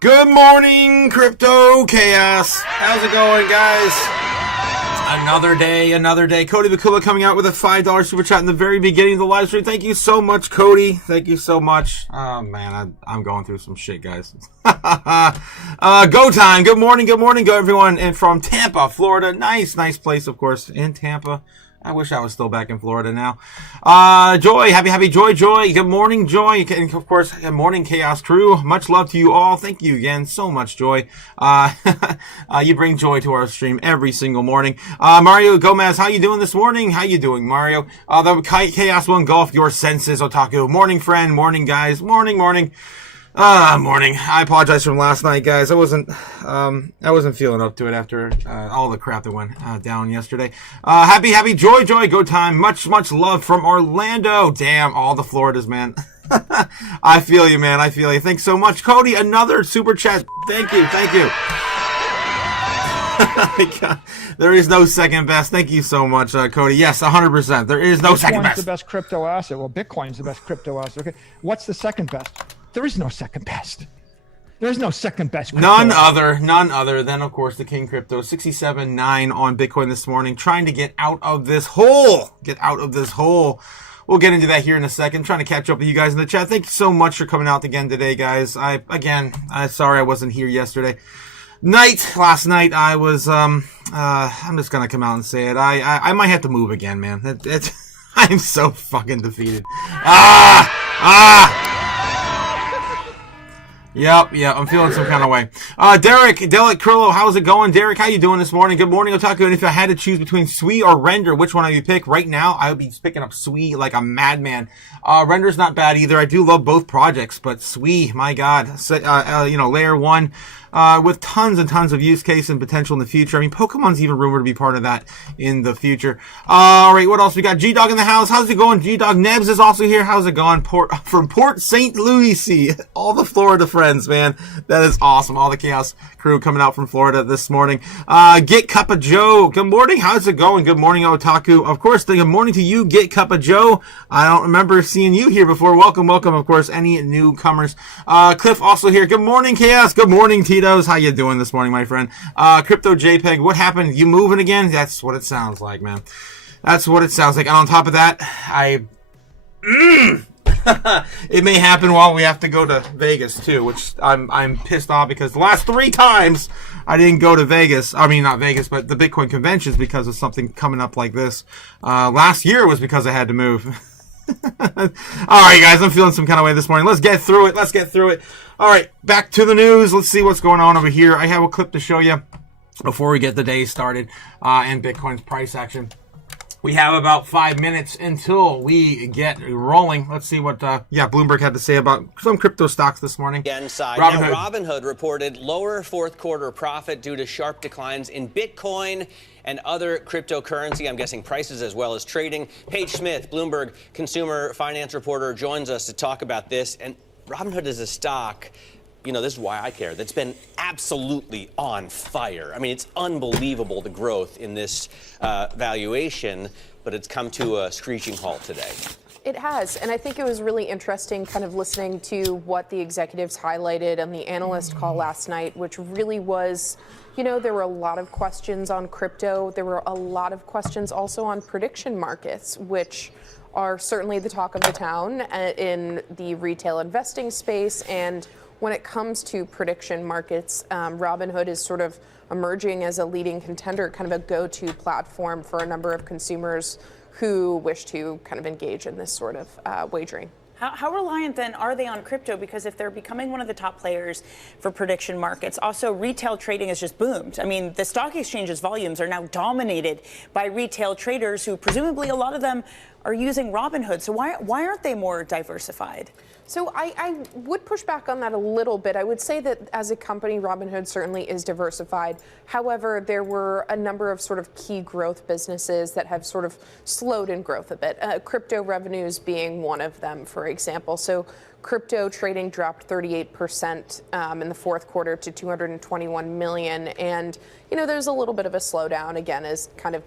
Good morning, Crypto Chaos. How's it going, guys? Another day. Cody Bakula coming out with a $5 super chat in the very beginning of the live stream. Thank you so much, Cody. Thank you so much. Oh, man, I'm going through some shit, guys. Go time. Good morning, go everyone. And from Tampa, Florida. Nice place, of course, in Tampa. I wish I was still back in Florida now. Joy, happy Joy. Good morning, Joy. And of course, good morning, Chaos Crew. Much love to you all. Thank you again so much, Joy. You bring joy to our stream every single morning. Mario Gomez, how you doing this morning? How you doing, Mario? The Chaos will engulf your senses, Otaku. Morning, friend. Morning, guys. Morning. Morning. I apologize from last night, guys. I wasn't feeling up to it after all the crap that went down yesterday. Happy joy, go time. Much love from Orlando. Damn, all the Floridas, man. I feel you, man. I feel you. Thanks so much, Cody. Another super chat. Thank you. There is no second best. Thank you so much, Cody. Yes, 100%. There is no second best. Bitcoin's the best crypto asset. Well, Bitcoin's the best crypto asset. Okay, what's the second best? There is no second best. There's no second best. None other than, of course, the King Crypto 67.9 on Bitcoin this morning, trying to get out of this hole. We'll get into that here in a second. Trying to catch up with you guys in the chat. Thank you so much for coming out again today, guys. I'm sorry I wasn't here yesterday. Last night, I was, I'm just gonna come out and say it. I might have to move again, man. I'm so fucking defeated. Yep, I'm feeling some kind of way. Derek Curlo, how's it going? Derek, how you doing this morning? Good morning, Otaku. And if I had to choose between Sui or Render, which one would you pick? Right now, I would be picking up Sui like a madman. Render's not bad either. I do love both projects, but Sui, my God. Layer 1, with tons and tons of use case and potential in the future. I mean, Pokemon's even rumored to be part of that in the future. Alright, what else we got? G-Dog in the house. How's it going? G-Dog Nebs is also here. How's it going? From Port St. Lucie. All the Florida friends, man. That is awesome. All the Chaos crew coming out from Florida this morning. Get Cup of Joe. Good morning. How's it going? Good morning, Otaku. Of course, good morning to you, Get Cup of Joe. I don't remember seeing you here before. Welcome, of course, any newcomers. Cliff also here. Good morning, Chaos. Good morning, Tito's. How you doing this morning, my friend? Crypto JPEG, what happened? You moving again? That's what it sounds like, man. That's what it sounds like. And on top of that, it may happen while we have to go to Vegas too, which I'm pissed off because the last 3 times I didn't go to Vegas. I mean, not Vegas, but the Bitcoin conventions because of something coming up like this. Last year was because I had to move. Alright, guys, I'm feeling some kind of way this morning. Let's get through it. Alright, back to the news. Let's see what's going on over here. I have a clip to show you before we get the day started and Bitcoin's price action. We have about 5 minutes until we get rolling. Let's see what Bloomberg had to say about some crypto stocks this morning. Robinhood reported lower fourth quarter profit due to sharp declines in Bitcoin and other cryptocurrency. I'm guessing prices as well as trading. Paige Smith, Bloomberg consumer finance reporter, joins us to talk about this. And Robinhood is a stock, this is why I care, that's been absolutely on fire. I mean, it's unbelievable the growth in this valuation, but it's come to a screeching halt today. It has, and I think it was really interesting kind of listening to what the executives highlighted on the analyst call last night, which really was, there were a lot of questions on crypto. There were a lot of questions also on prediction markets, which are certainly the talk of the town in the retail investing space. And when it comes to prediction markets, Robinhood is sort of emerging as a leading contender, kind of a go-to platform for a number of consumers who wish to kind of engage in this sort of wagering. How reliant then are they on crypto? Because if they're becoming one of the top players for prediction markets, also retail trading has just boomed. I mean, the stock exchange's volumes are now dominated by retail traders who presumably a lot of them are using Robinhood. So why aren't they more diversified? So I would push back on that a little bit. I would say that as a company, Robinhood certainly is diversified. However, there were a number of sort of key growth businesses that have sort of slowed in growth a bit. Crypto revenues being one of them, for example. So crypto trading dropped 38% in the fourth quarter to 221 million. And, there's a little bit of a slowdown, again, as kind of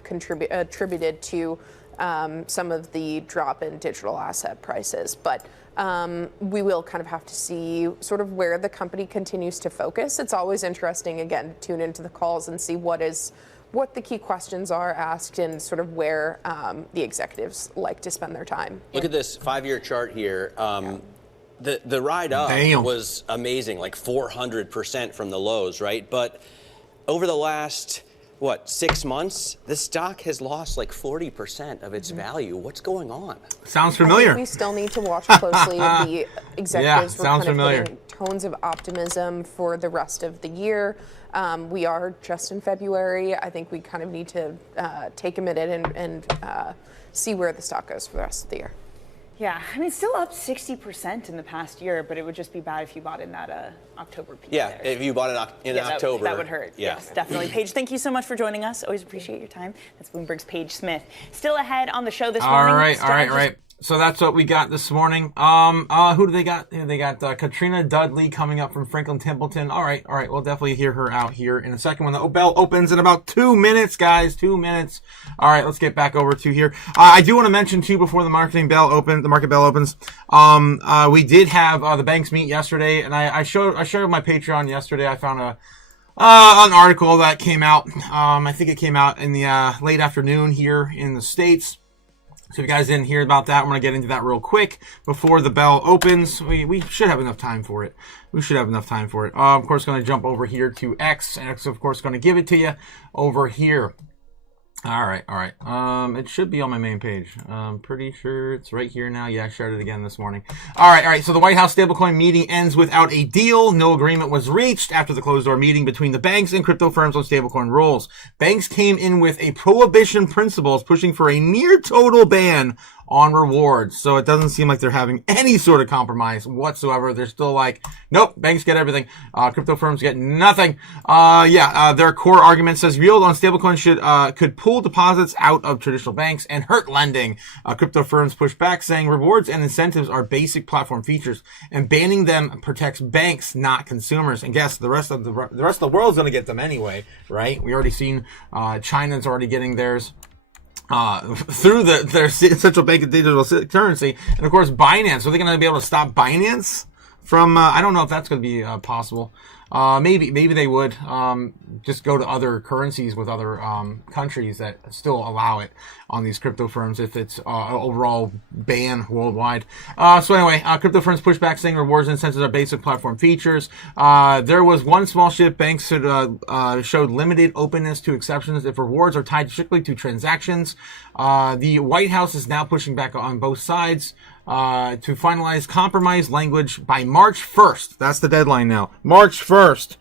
attributed to some of the drop in digital asset prices. But we will kind of have to see sort of where the company continues to focus. It's always interesting, again, to tune into the calls and see what the key questions are asked and sort of where the executives like to spend their time. Look at this 5-year chart here. The ride up was amazing, like 400% from the lows, right? But over the last, 6 months, the stock has lost like 40% of its value. What's going on? Sounds familiar. I think we still need to watch closely. The executives were kind of hitting tones of optimism for the rest of the year. We are just in February. I think we kind of need to take a minute and see where the stock goes for the rest of the year. Yeah, I mean, it's still up 60% in the past year, but it would just be bad if you bought in that October peak. Yeah, there. If you bought it in October. That would hurt. Yeah. Yes, definitely. Paige, thank you so much for joining us. Always appreciate your time. That's Bloomberg's Paige Smith. Still ahead on the show this morning. All right. So that's what we got this morning. Who do they got? They got Katrina Dudley coming up from Franklin Templeton. All right. We'll definitely hear her out here in a second when the bell opens in about 2 minutes, guys. 2 minutes. All right, let's get back over to here. I do want to mention too before the market bell opens. We did have the banks meet yesterday, and I shared my Patreon yesterday. I found an article that came out. I think it came out in the late afternoon here in the States. So if you guys didn't hear about that, I'm going to get into that real quick before the bell opens. We should have enough time for it. Of course, going to jump over here to X. And X, of course, going to give it to you over here. All right. It should be on my main page. I'm pretty sure it's right here now. Yeah, I shared it again this morning. All right. So the White House stablecoin meeting ends without a deal. No agreement was reached after the closed-door meeting between the banks and crypto firms on stablecoin rules. Banks came in with a prohibition principles pushing for a near total ban on rewards. So it doesn't seem like they're having any sort of compromise whatsoever. They're still like, nope, banks get everything. Crypto firms get nothing. Their core argument says yield on stablecoins could pull deposits out of traditional banks and hurt lending. Crypto firms push back, saying rewards and incentives are basic platform features, and banning them protects banks, not consumers. And guess the rest of the world's going to get them anyway, right? We already seen China's already getting theirs through their central bank of digital currency. And of course, Binance. Are they going to be able to stop Binance from, I don't know if that's going to be possible. Maybe they would just go to other currencies with other countries that still allow it on these crypto firms if it's overall ban worldwide. So anyway, crypto firms push back, saying rewards and incentives are basic platform features. There was one small shift. Banks showed limited openness to exceptions if rewards are tied strictly to transactions. The White House is now pushing back on both sides to finalize compromise language by March 1st. That's the deadline now. March 1st.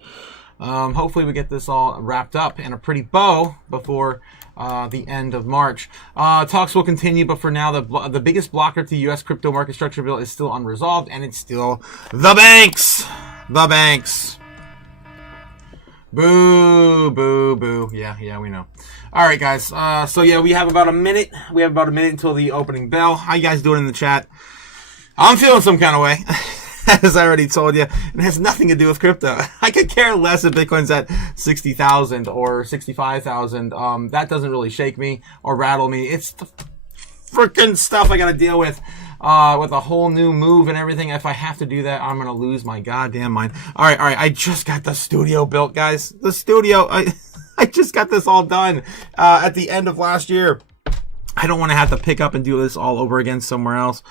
Hopefully we get this all wrapped up in a pretty bow before the end of March. Talks will continue, but for now, the biggest blocker to the U.S. crypto market structure bill is still unresolved, and it's still the banks. The banks. Boo, boo, boo. Yeah, we know. All right, guys. We have about a minute. We have about a minute until the opening bell. How you guys doing in the chat? I'm feeling some kind of way, as I already told you. It has nothing to do with crypto. I could care less if Bitcoin's at 60,000 or 65,000. That doesn't really shake me or rattle me. It's the freaking stuff I got to deal with a whole new move and everything. If I have to do that, I'm going to lose my goddamn mind. All right. I just got the studio built, guys. The studio. I just got this all done at the end of last year. I don't want to have to pick up and do this all over again somewhere else.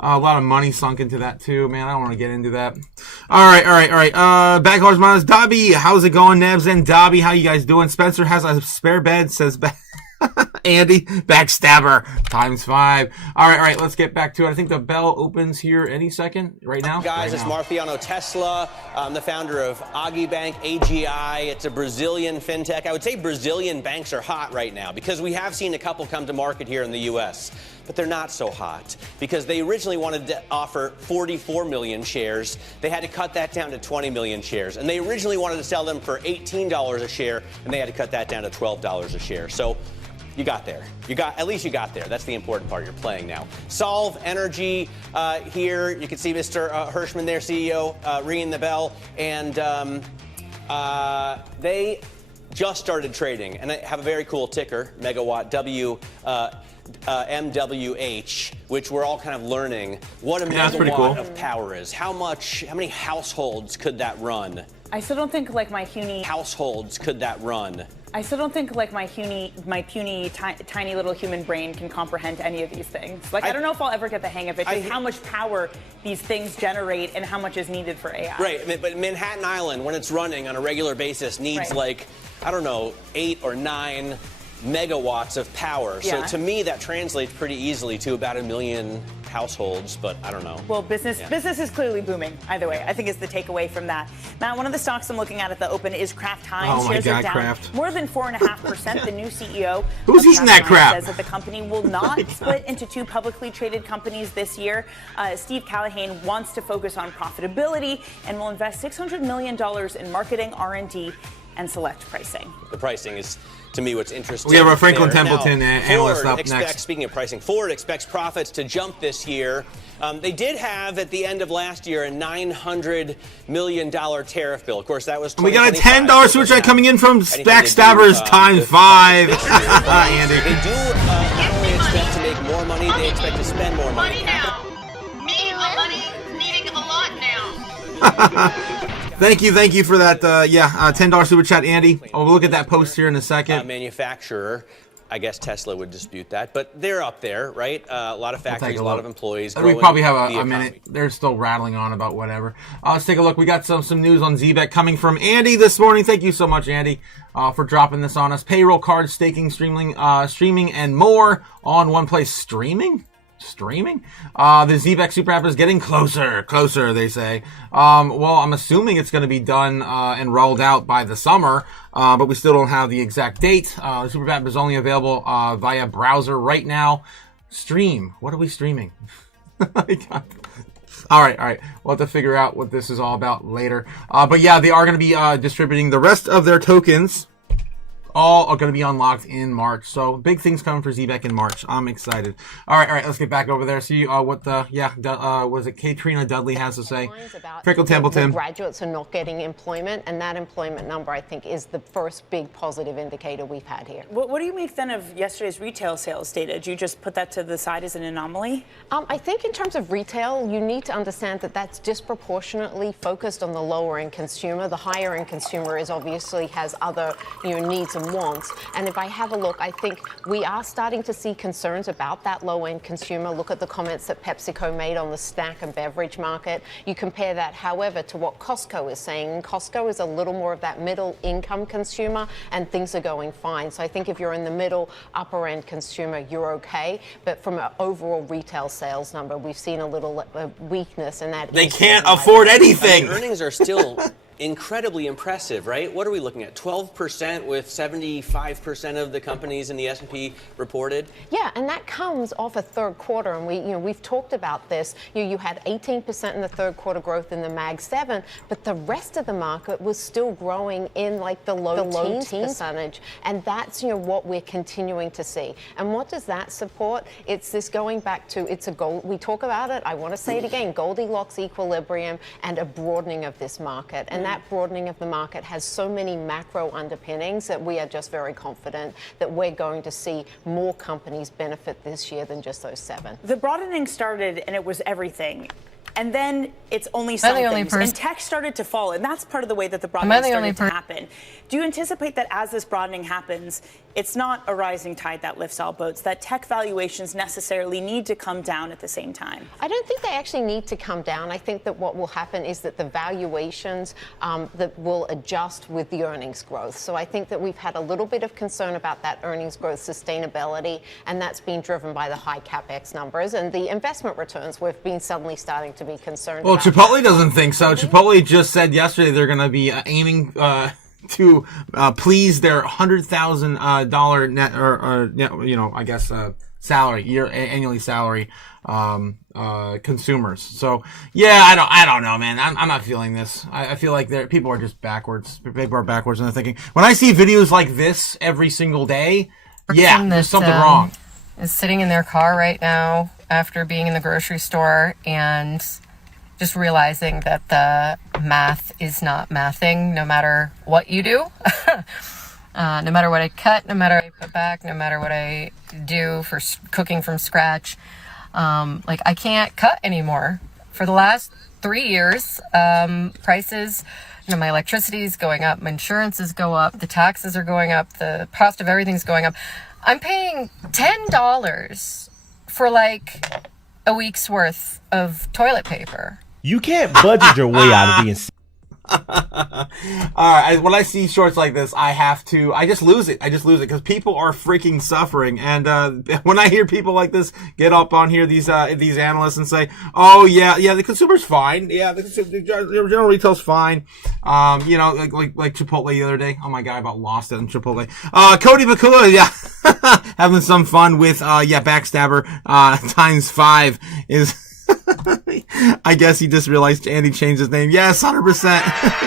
A lot of money sunk into that too, man. I don't want to get into that. All right. Backhorse Miles, Dobby, how's it going, Nebs and Dobby? How you guys doing? Spencer has a spare bed, says Andy, backstabber, ×5. All right, let's get back to it. I think the bell opens here any second, right now. Guys, it's Marciano Tesla. I'm the founder of Agi Bank, AGI. It's a Brazilian fintech. I would say Brazilian banks are hot right now because we have seen a couple come to market here in the U.S., but they're not so hot because they originally wanted to offer 44 million shares. They had to cut that down to 20 million shares. And they originally wanted to sell them for $18 a share, and they had to cut that down to $12 a share. So you got there. At least you got there. That's the important part. You're playing now. Solve Energy here. You can see Mr. Hirschman there, CEO, ringing the bell. And they just started trading. And they have a very cool ticker, Megawatt W. MWH, which we're all kind of learning what a that's pretty megawatt cool. of power is. How many households could that run? I still don't think like my puny Households could that run? I still don't think like my puny, tiny little human brain can comprehend any of these things. Like I don't know if I'll ever get the hang of it. Just how much power these things generate and how much is needed for AI. Right, but Manhattan Island, when it's running on a regular basis, needs like, I don't know, 8 or 9 megawatts of power. Yeah. So to me, that translates pretty easily to about 1 million households, but I don't know. Well, business is clearly booming. Either way, I think is the takeaway from that. Matt, one of the stocks I'm looking at the open is Kraft Heinz. Oh my Shares God, are down Kraft. more than 4.5%. The new CEO Who's eating that crap? says that the company will not split into 2 publicly traded companies this year. Steve Callahan wants to focus on profitability and will invest $600 million in marketing, R&D, and select pricing. The pricing is, to me, what's interesting. We have our Franklin there. Templeton Now, analyst Ford up next. Speaking of pricing, Ford expects profits to jump this year. They did have, at the end of last year, a $900 million tariff bill. Of course, that was We got a $2025, $10 super chat coming in from Backstabbers times 5. Andy. They do not only expect to make more money, they expect to spend more money. Needing a lot now. Thank you for that. $10 super chat, Andy. I'll look at that post here in a second. Manufacturer, I guess Tesla would dispute that, but they're up there, right? A lot of factories, a lot of employees. We probably have a minute. They're still rattling on about whatever. Let's take a look. We got some news on ZBET coming from Andy this morning. Thank you so much, Andy, for dropping this on us. Payroll cards, staking, streaming, and more on one place. Streaming? The ZBEC Super App is getting closer, they say. Well, I'm assuming it's going to be done and rolled out by the summer, but we still don't have the exact date. The Super App is only available via browser right now. Stream. What are we streaming? All right. We'll have to figure out what this is all about later. But yeah, they are going to be distributing the rest of their tokens. All are going to be unlocked in March. So big things coming for ZBEC in March. I'm excited. All right. Let's get back over there. See what was it Katrina Dudley has to say. Franklin Templeton. The graduates are not getting employment, and that employment number, I think, is the first big positive indicator we've had here. What do you make then of yesterday's retail sales data? Do you just put that to the side as an anomaly? I think in terms of retail, you need to understand that that's disproportionately focused on the lower end consumer. The higher end consumer obviously has other needs and wants. And if I have a look, I think we are starting to see concerns about that low end consumer. Look at the comments that PepsiCo made on the snack and beverage market. You compare that, however, to what Costco is saying. Costco is a little more of that middle income consumer, and things are going fine. So I think if you're in the middle, upper end consumer, you're okay. But from an overall retail sales number, we've seen a little weakness in that. They can't afford anything. Earnings are still incredibly impressive, right? What are we looking at? 12% with 75% of the companies in the S&P reported? Yeah, and that comes off a third quarter, and we've talked about this. You had 18% in the third quarter growth in the Mag 7, but the rest of the market was still growing in like the low teens percentage, and that's what we're continuing to see. And what does that support? It's this going back to it's a goal. We talk about it. I want to say it again: Goldilocks equilibrium and a broadening of this market. And that broadening of the market has so many macro underpinnings that we are just very confident that we're going to see more companies benefit this year than just those 7. The broadening started and it was everything. And then it's only some things. And tech started to fall. And that's part of the way that the broadening started to happen. Do you anticipate that as this broadening happens, it's not a rising tide that lifts all boats, that tech valuations necessarily need to come down at the same time? I don't think they actually need to come down. I think that what will happen is that the valuations that will adjust with the earnings growth. So I think that we've had a little bit of concern about that earnings growth sustainability, and that's been driven by the high CapEx numbers and the investment returns. We've been suddenly starting to be concerned Well, about Chipotle doesn't think so. Chipotle just said yesterday they're going to be aiming to please their $100,000 net or I guess salary annually salary consumers. So yeah, I don't know, man. I'm not feeling this. I feel like people are just backwards. People are backwards in their thinking. When I see videos like this every single day, there's something wrong. Is sitting in their car right now after being in the grocery store and just realizing that the math is not mathing no matter what you do. No matter what I cut, no matter what I put back, no matter what I do for cooking from scratch, like I can't cut anymore. For the last 3 years, prices, you know, my electricity is going up, my insurances go up, the taxes are going up, the cost of everything's going up. I'm paying $10 for like a week's worth of toilet paper. You can't budget your way out of being when I see shorts like this, I just lose it. Because people are freaking suffering. And when I hear people like this get up on here, these analysts, and say, "Oh yeah, the consumer's fine. Yeah, the general retail's fine." You know, like Chipotle the other day. Oh my god, I about lost it in Chipotle. Cody Bakula, yeah, having some fun with Backstabber times 5 is. I guess he just realized Andy changed his name. Yes, 100%.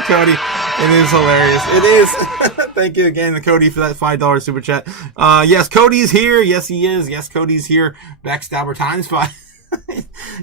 Cody, it is hilarious. It is. Thank you again, Cody, for that $5 super chat. Yes, Cody's here. Yes, he is. Yes, Cody's here. Backstabber times 5.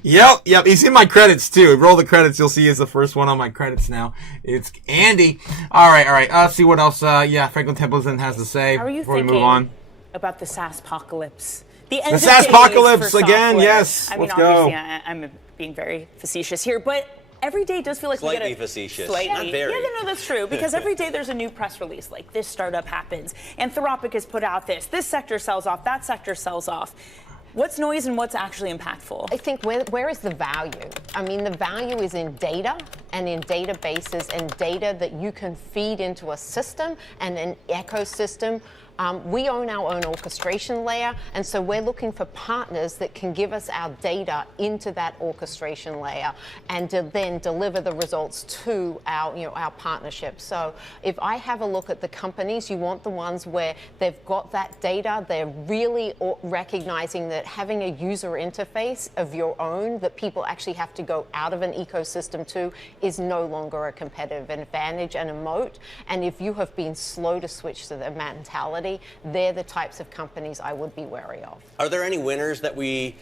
Yep. He's in my credits too. Roll the credits. You'll see he's the first one on my credits now. It's Andy. All right. Let's see what else. Franklin Templeton has to say before we move on about the SaaS-pocalypse. The SaaS-pocalypse again, yes. I mean, let's go. Obviously, I'm being very facetious here, but every day does feel like slightly we get facetious. Slightly. Not very. Yeah, no, that's true. Because every day there's a new press release, like this startup happens, Anthropic has put out this sector sells off, that sector sells off. What's noise and what's actually impactful? I think where is the value? I mean, the value is in data and in databases and data that you can feed into a system and an ecosystem. We own our own orchestration layer, and so we're looking for partners that can give us our data into that orchestration layer and then deliver the results to our partnership. So if I have a look at the companies, you want the ones where they've got that data, they're really recognizing that having a user interface of your own that people actually have to go out of an ecosystem to is no longer a competitive advantage and a moat. And if you have been slow to switch to the mentality, they're the types of companies I would be wary of. Are there any winners that we,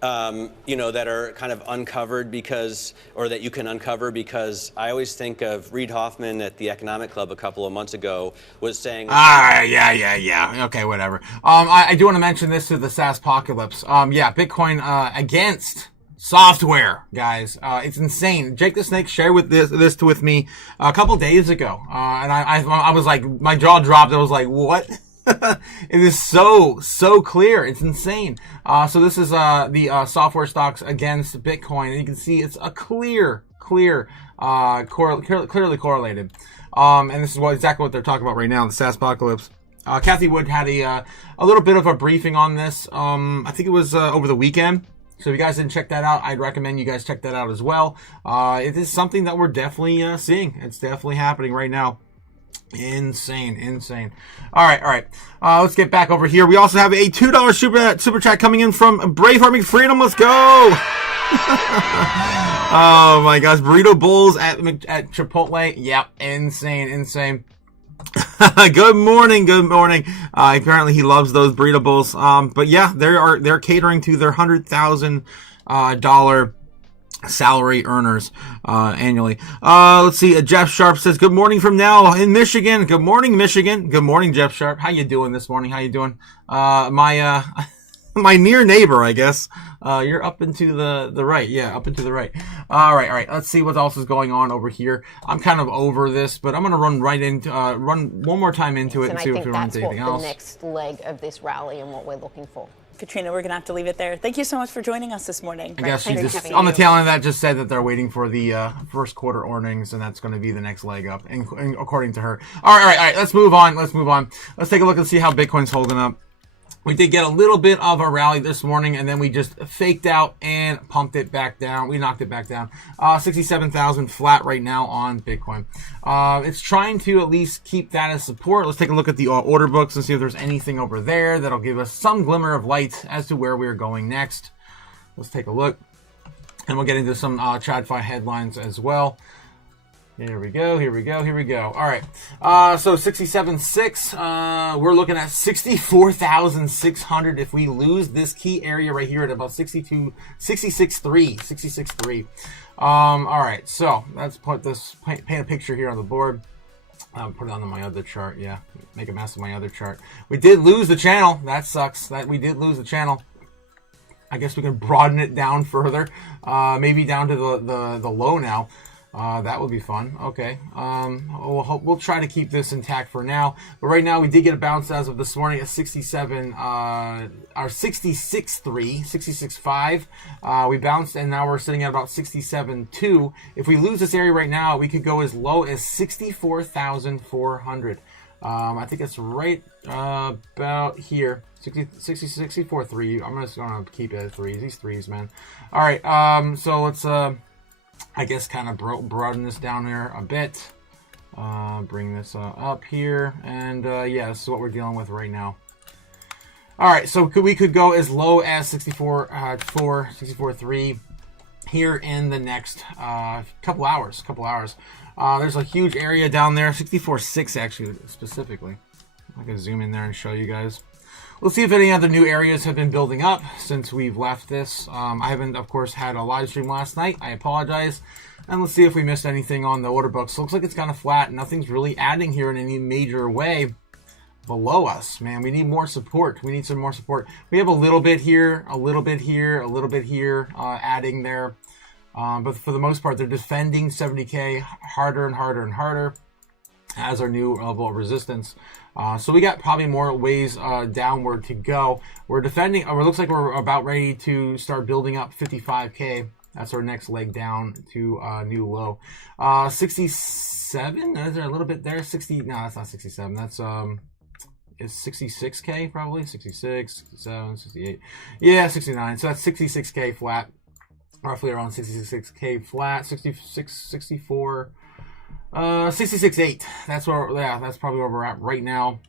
that are kind of uncovered that you can uncover? Because I always think of Reid Hoffman at the Economic Club a couple of months ago was saying, yeah. Okay, whatever. I do want to mention this to the SaaS-pocalypse. Bitcoin against software, guys. It's insane. Jake the Snake shared this with me a couple days ago. And I was like, my jaw dropped. I was like, what? It is so clear. It's insane. So this is the software stocks against Bitcoin. And you can see it's a clearly correlated. And this is exactly what they're talking about right now, the SaaS-pocalypse. Kathy Wood had a little bit of a briefing on this. I think it was over the weekend. So if you guys didn't check that out, I'd recommend you guys check that out as well. It is something that we're definitely seeing. It's definitely happening right now. Insane. All right. Let's get back over here. We also have a $2 super chat coming in from Braveheart McFreedom. Let's go. Oh my gosh. Burrito bowls at Chipotle. Yep. Insane. Good morning. Apparently he loves those burrito bowls. But yeah, they're catering to their $100,000 salary earners annually. Let's see. Jeff Sharp says, "Good morning from now in Michigan." Good morning, Michigan. Good morning, Jeff Sharp. How you doing this morning? How you doing? My near neighbor, I guess. You're up and to the right. Yeah, up and to the right. All right. Let's see what else is going on over here. I'm kind of over this, but I'm going to run one more time into it and see if we run into anything else. And I think that's what the next leg of this rally and what we're looking for. Katrina, we're going to have to leave it there. Thank you so much for joining us this morning. I guess she just, on the tail end of that, just said that they're waiting for the first quarter earnings, and that's going to be the next leg up, and according to her. All right. Let's move on. Let's take a look and see how Bitcoin's holding up. We did get a little bit of a rally this morning, and then we just faked out and pumped it back down. We knocked it back down. 67,000 flat right now on Bitcoin. It's trying to at least keep that as support. Let's take a look at the order books and see if there's anything over there that'll give us some glimmer of light as to where we're going next. Let's take a look, and we'll get into some TradFi headlines as well. Here we go. All right. So 67.6. We're looking at 64,600 if we lose this key area right here at about 66.3. All right. So let's paint a picture here on the board. I'll put it on my other chart. Yeah, make a mess of my other chart. We did lose the channel. That sucks. That we did lose the channel. I guess we can broaden it down further. Maybe down to the low now. That would be fun. Okay. We'll try to keep this intact for now. But right now, we did get a bounce as of this morning at 67, our 66.3, 66.5. We bounced, and now we're sitting at about 67.2. If we lose this area right now, we could go as low as 64,400. I think it's right about here. 64.3. I'm just going to keep it at threes. These threes, man. All right. So let's... I guess kind of broaden this down here a bit. Bring this up here. And yeah, this is what we're dealing with right now. All right, so we could go as low as 64.3 here in the next couple hours. There's a huge area down there, 64.6 actually, specifically. I can zoom in there and show you guys. We'll see if any other new areas have been building up since we've left this. I haven't, of course, had a live stream last night. I apologize. And let's see if we missed anything on the order books. Looks like it's kind of flat. Nothing's really adding here in any major way below us, man. We need more support. We need some more support. We have a little bit here, a little bit here, a little bit here, adding there. But for the most part, they're defending 70K harder and harder and harder as our new level of resistance. So we got probably more ways downward to go. We're defending, it looks like we're about ready to start building up 55K. That's our next leg down to new low. 67, is there a little bit there? 60, no, that's not 67. That's, is 66K probably? 66, 67, 68. Yeah, 69. So that's 66K flat. Roughly around 66K flat, 66, 64. 66.8. That's where, yeah, that's probably where we're at right now.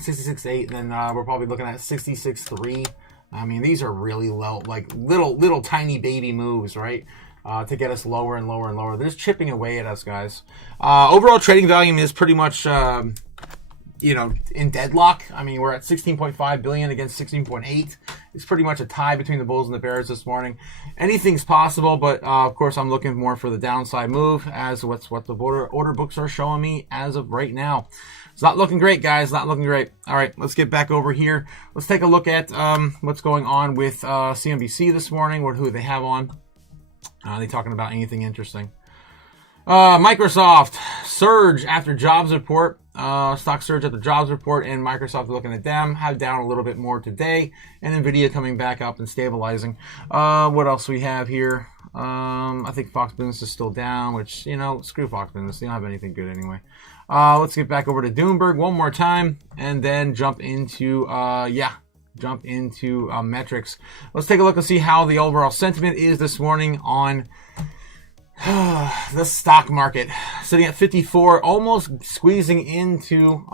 66.8, and then we're probably looking at 66.3. I mean, these are really low, like little tiny baby moves, right? To get us lower and lower and lower. They're just chipping away at us, guys. Overall trading volume is pretty much, you know, in deadlock. I mean, we're at 16.5 billion against 16.8. It's pretty much a tie between the bulls and the bears this morning. Anything's possible, but of course, I'm looking more for the downside move, as what the order books are showing me as of right now. It's not looking great, guys. Not looking great. All right, let's get back over here. Let's take a look at what's going on with CNBC this morning. Who they have on? Are they talking about anything interesting? Microsoft surge after jobs report. Stock surge at the jobs report, and Microsoft looking at them, have down a little bit more today, and Nvidia coming back up and stabilizing. What else we have here? I think Fox Business is still down, which, you know, screw Fox Business. They don't have anything good anyway. Let's get back over to Doomberg one more time, and then jump into metrics. Let's take a look and see how the overall sentiment is this morning on the stock market. Sitting at 54, almost squeezing into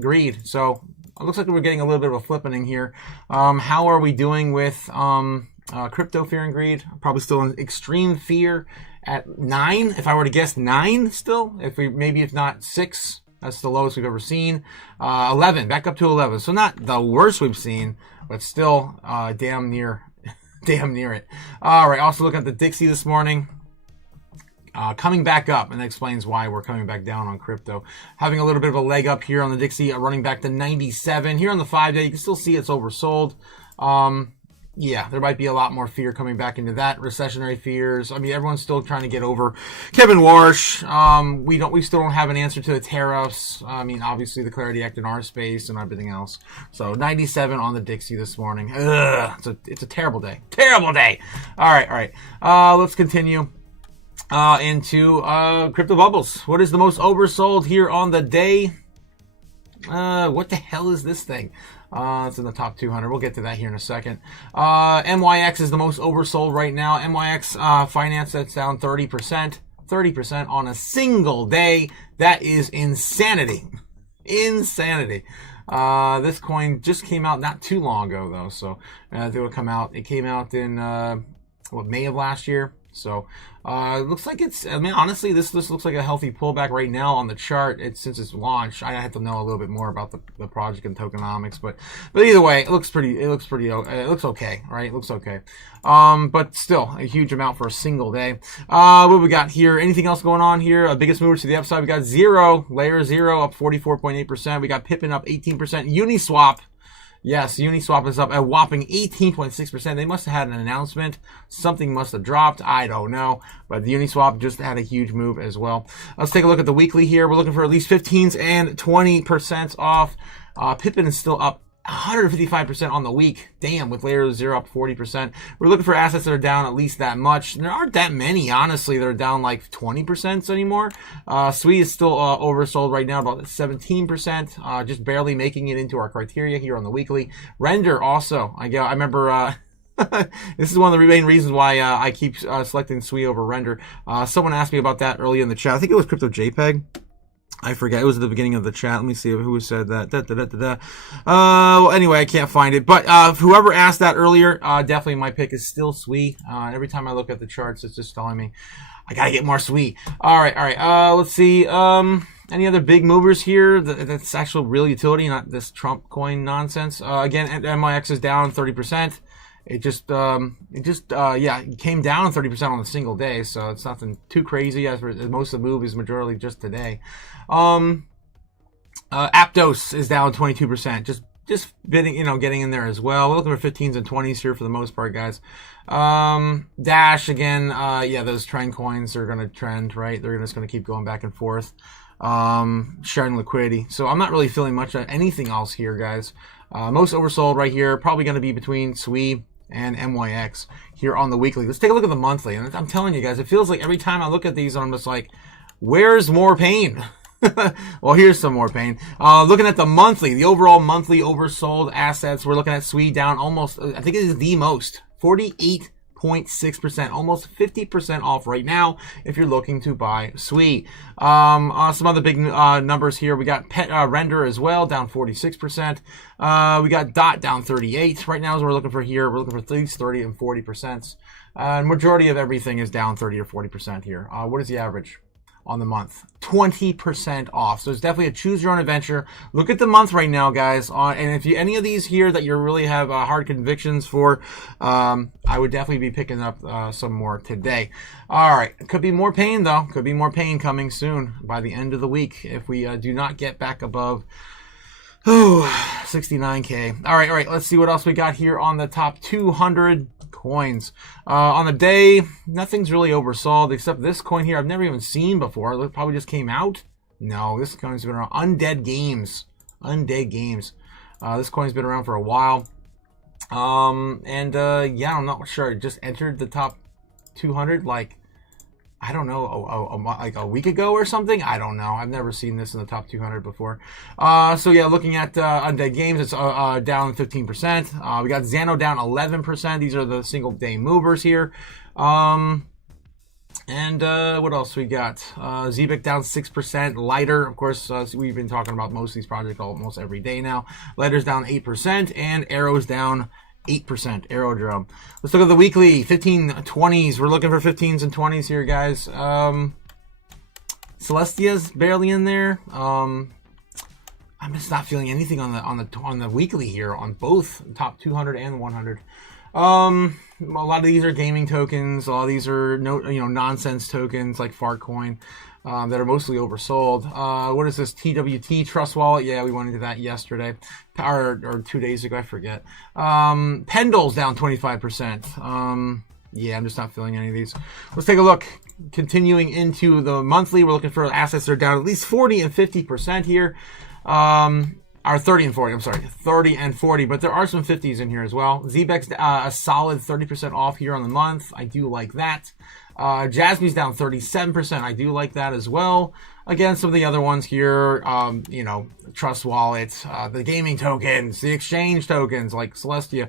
greed. So it looks like we're getting a little bit of a flippening here. How are we doing with crypto fear and greed? Probably still in extreme fear at 9. If I were to guess, 9 still. If not 6. That's the lowest we've ever seen. 11, back up to 11. So not the worst we've seen, but still damn near it. All right. Also looking at the Dixie this morning. Coming back up, and that explains why we're coming back down on crypto. Having a little bit of a leg up here on the Dixie, running back to 97. Here on the 5-day, you can still see it's oversold. Yeah, there might be a lot more fear coming back into that. Recessionary fears. I mean, everyone's still trying to get over Kevin Warsh. We still don't have an answer to the tariffs. I mean, obviously the Clarity Act in our space and everything else. So 97 on the Dixie this morning. Ugh, it's a terrible day. Terrible day. All right. Let's continue. Into crypto bubbles. What is the most oversold here on the day? What the hell is this thing? It's in the top 200. We'll get to that here in a second. MYX is the most oversold right now. MYX finance, that's down 30%. 30% on a single day. That is insanity. Insanity. This coin just came out not too long ago, though. So it will come out. It came out in May of last year. So it looks like it's, I mean, honestly, this looks like a healthy pullback right now on the chart. Since its launch. I have to know a little bit more about the project and tokenomics, but either way, it looks okay, right? It looks okay. But still a huge amount for a single day. What we got here? Anything else going on here? Biggest movers to the upside. We got Layer 0 up 44.8%. We got Pippin up 18%. Uniswap. Yes, Uniswap is up a whopping 18.6%. They must have had an announcement. Something must have dropped. I don't know. But the Uniswap just had a huge move as well. Let's take a look at the weekly here. We're looking for at least 15s and 20% off. Pippin is still up 155% on the week. Damn, with Layer 0 up 40%. We're looking for assets that are down at least that much. There aren't that many, honestly, that are down like 20% anymore. Sui is still oversold right now, about 17%, just barely making it into our criteria here on the weekly. Render also, I remember this is one of the main reasons why I keep selecting Sui over Render. Someone asked me about that earlier in the chat. I think it was Crypto JPEG. I forget. It was at the beginning of the chat. Let me see who said that. Well, anyway, I can't find it. But whoever asked that earlier, definitely my pick is still Sui. Every time I look at the charts, it's just telling me I gotta get more Sui. All right. Let's see. Any other big movers here? That's actual real utility, not this Trump coin nonsense. Again, MYX is down 30%. It just it came down 30% on a single day, so it's nothing too crazy. As most of the move is majority just today. Aptos is down 22%. Just bidding, getting in there as well. We're looking for 15s and 20s here for the most part, guys. Dash again. Those trend coins are gonna trend, right? They're just gonna keep going back and forth, sharing liquidity. So I'm not really feeling much of anything else here, guys. Most oversold right here, probably going to be between Sui and MYX here on the weekly. Let's take a look at the monthly. And I'm telling you guys, it feels like every time I look at these, I'm just like, where's more pain? Well, here's some more pain. Looking at the monthly, the overall monthly oversold assets, we're looking at Sui down almost, I think it is the most, 48.6%, almost 50% off right now if you're looking to buy Sui. Some other big numbers here. We got Render as well, down 46%. We got Dot down 38%. Right now, as we're looking for here, we're looking for at least 30 and 40%. Majority of everything is down 30 or 40% here. What is the average on the month? 20% off. So it's definitely a choose your own adventure. Look at the month right now, guys. And if you any of these here that you really have hard convictions for, I would definitely be picking up some more today. All right. Could be more pain, though. Could be more pain coming soon by the end of the week if we do not get back above 69K. All right. Let's see what else we got here on the top 200 coins. On the day, nothing's really oversold except this coin here I've never even seen before. It probably just came out. No, this coin's been around. Undead Games. This coin's been around for a while. I'm not sure. It just entered the top 200 like, I don't know, like a week ago or something. I don't know. I've never seen this in the top 200 before. Looking at Undead Games, it's down 15%. We got Xano down 11%. These are the single day movers here. What else we got? Zbic down 6%. Lighter, of course, we've been talking about most of these projects almost every day now. Lighter's down 8%, and Arrow's down 8%. Aerodrome. Let's look at the weekly 15 20s. We're looking for 15s and 20s here, guys. Celestia's barely in there. I'm just not feeling anything on the weekly here on both top 200 and 100. A lot of these are gaming tokens. A lot of these are nonsense tokens like Fartcoin. That are mostly oversold. What is this? TWT Trust Wallet? Yeah, we went into that yesterday. Or 2 days ago, I forget. Pendle's down 25%. Yeah, I'm just not feeling any of these. Let's take a look. Continuing into the monthly, we're looking for assets that are down at least 40 and 50% here. Or 30 and 40, I'm sorry. 30 and 40, but there are some 50s in here as well. Zbec's a solid 30% off here on the month. I do like that. Jasmy's down 37%. I do like that as well. Again, some of the other ones here, Trust Wallet, the gaming tokens, the exchange tokens like Celestia.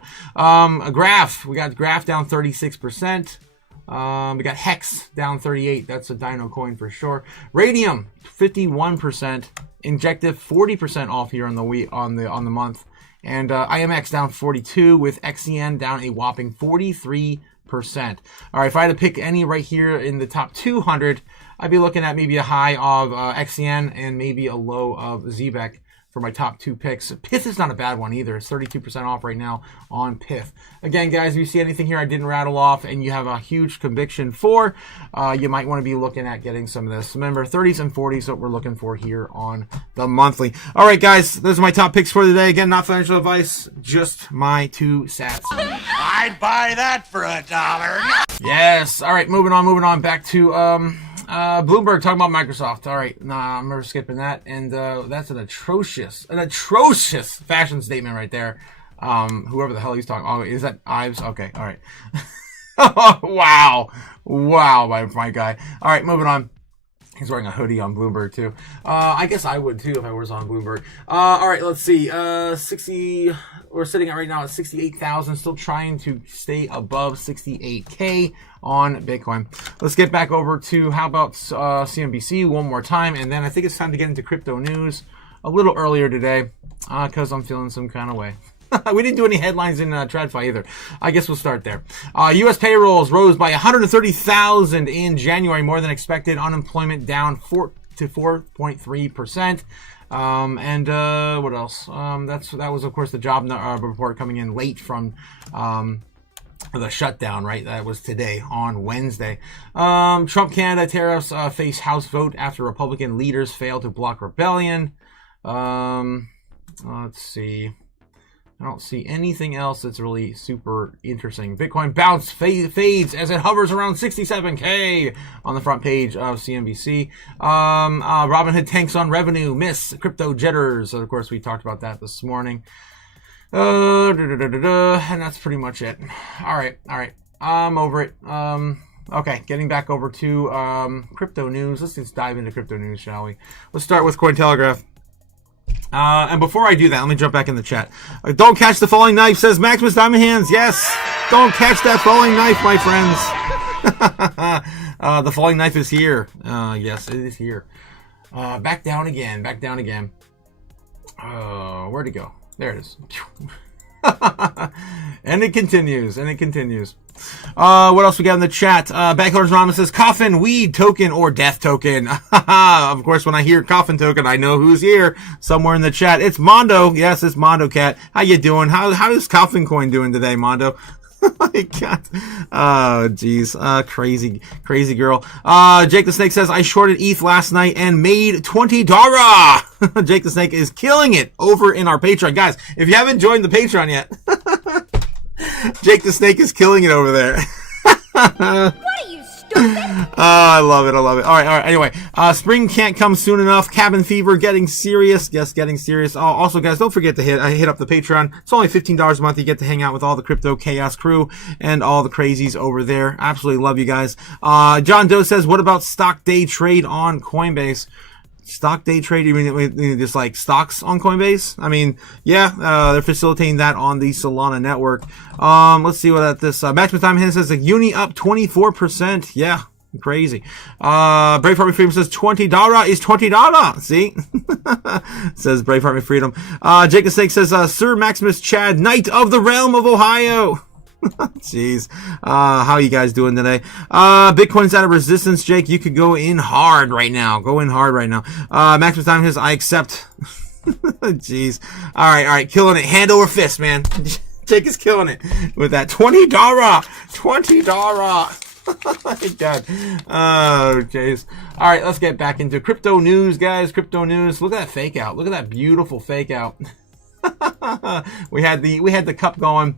Graph, we got Graph down 36%. We got Hex down 38%. That's a Dino coin for sure. Radium 51%. Injective 40% off here on the month. And IMX down 42% with XCN down a whopping 43%. All right, if I had to pick any right here in the top 200, I'd be looking at maybe a high of XCN and maybe a low of ZBEC for my top 2 picks. Pith is not a bad one either. It's 32% off right now on Pith. Again, guys, if you see anything here I didn't rattle off and you have a huge conviction for, you might want to be looking at getting some of this. Remember, 30s and 40s what we're looking for here on the monthly. All right, guys, those are my top picks for today. Again, not financial advice, just my 2 cents. I'd buy that for $1. Yes. All right, moving on back to Bloomberg talking about Microsoft. All right, nah, I'm never skipping that. And that's an atrocious fashion statement right there. Whoever the hell he's talking. Oh, is that Ives? Okay, all right. Wow, my guy. All right, moving on. He's wearing a hoodie on Bloomberg too. I guess I would too if I was on Bloomberg. All right, let's see. 60. We're sitting at right now at 68,000. Still trying to stay above 68K on Bitcoin. Let's get back over to how about CNBC one more time, and then I think it's time to get into crypto news a little earlier today because I'm feeling some kind of way. We didn't do any headlines in TradFi either. I guess we'll start there. U.S. payrolls rose by 130,000 in January, more than expected. Unemployment down 4.3%. And what else? That was, of course, the job report coming in late from the shutdown, right? That was today on Wednesday. Trump Canada tariffs face House vote after Republican leaders fail to block rebellion. Let's see. I don't see anything else that's really super interesting. Bitcoin bounce fades as it hovers around 67K on the front page of CNBC. Robinhood tanks on revenue, miss crypto jitters. So of course, we talked about that this morning. And that's pretty much it. All right. I'm over it. Okay, getting back over to crypto news. Let's just dive into crypto news, shall we? Let's start with Cointelegraph. And before I do that, let me jump back in the chat. Don't catch the falling knife, says Maximus Diamond Hands. Yes, don't catch that falling knife, my friends. The falling knife is here. Yes, it is here. Back down again. Where'd it go? There it is. And it continues. What else we got in the chat? Backlords Ramen says coffin, weed token, or death token. Of course, when I hear coffin token, I know who's here somewhere in the chat. It's Mondo. Yes, it's Mondo Cat. How you doing? How is Coffin Coin doing today, Mondo? My God. Oh, geez. Crazy girl. Jake the Snake says, I shorted ETH last night and made $20. Jake the Snake is killing it over in our Patreon. Guys, if you haven't joined the Patreon yet, Jake the Snake is killing it over there. What are you, stupid? I love it. All right. Anyway, spring can't come soon enough. Cabin fever getting serious. Yes, getting serious. Also, guys, don't forget to hit up the Patreon. It's only $15 a month. You get to hang out with all the Crypto Chaos crew and all the crazies over there. Absolutely love you guys. John Doe says, what about stock day trade on Coinbase? Stock day trade? You mean just like stocks on Coinbase? I mean, yeah, they're facilitating that on the Solana network. Let's see what this Maximus Time Hand says, like Uni up 24%. Yeah, crazy. Brave Heart Freedom says $20 is $20. See? Says Brave Heart Freedom. Jacob Snake says, Sir Maximus Chad, Knight of the Realm of Ohio. Jeez. How you guys doing today? Bitcoin's at a resistance, Jake. You could go in hard right now. Maximus Time says, I accept. Jeez. All right. Killing it. Hand over fist, man. Jake is killing it with that $20. Oh my God. Oh, jeez. All right, let's get back into crypto news, guys. Crypto news. Look at that fake out. Look at that beautiful fake out. We had the cup going.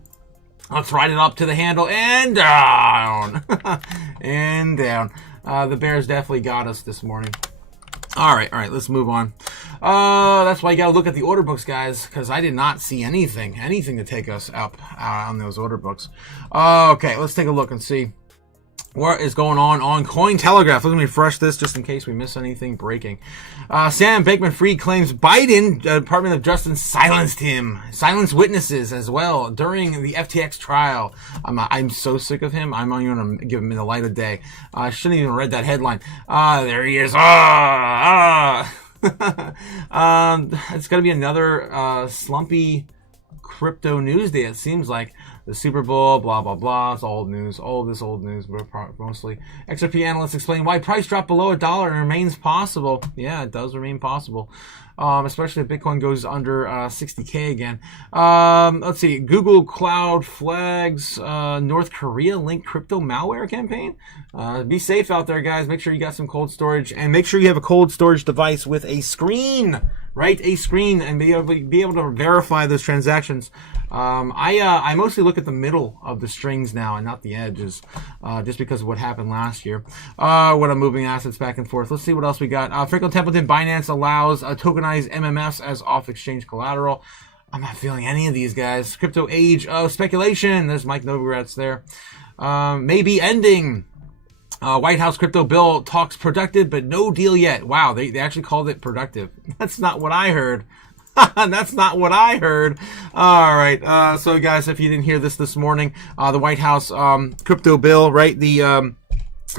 Let's ride it up to the handle and down. And down. The Bears definitely got us this morning. All right, let's move on. That's why you gotta look at the order books, guys, because I did not see anything to take us up on those order books. Okay, let's take a look and see what is going on Cointelegraph. Let me refresh this just in case we miss anything breaking. Sam Bankman-Fried claims Biden, Department of Justice, silenced witnesses as well during the FTX trial. I'm so sick of him. I'm not even going to give him the light of day. I shouldn't even read that headline. There he is. It's going to be another slumpy crypto news day. It seems like the Super Bowl, blah blah blah. It's old news, old news, mostly. XRP analysts explain why price drop below $1 and remains possible. Yeah, it does remain possible. Especially if Bitcoin goes under 60K again. Let's see. Google Cloud flags North Korea linked crypto malware campaign. Be safe out there, guys. Make sure you got some cold storage, and make sure you have a cold storage device with a screen, right? A screen, and be able to verify those transactions. I mostly look at the middle of the strings now and not the edges, just because of what happened last year. When I'm moving assets back and forth. Let's see what else we got. Franklin Templeton Binance allows tokenized MMFs as off-exchange collateral. I'm not feeling any of these guys. Crypto age of speculation. There's Mike Novogratz there. Maybe ending. White House crypto bill talks productive, but no deal yet. Wow, they actually called it productive. That's not what I heard. That's not what I heard. All right. So, guys, if you didn't hear this morning, the White House crypto bill, right? The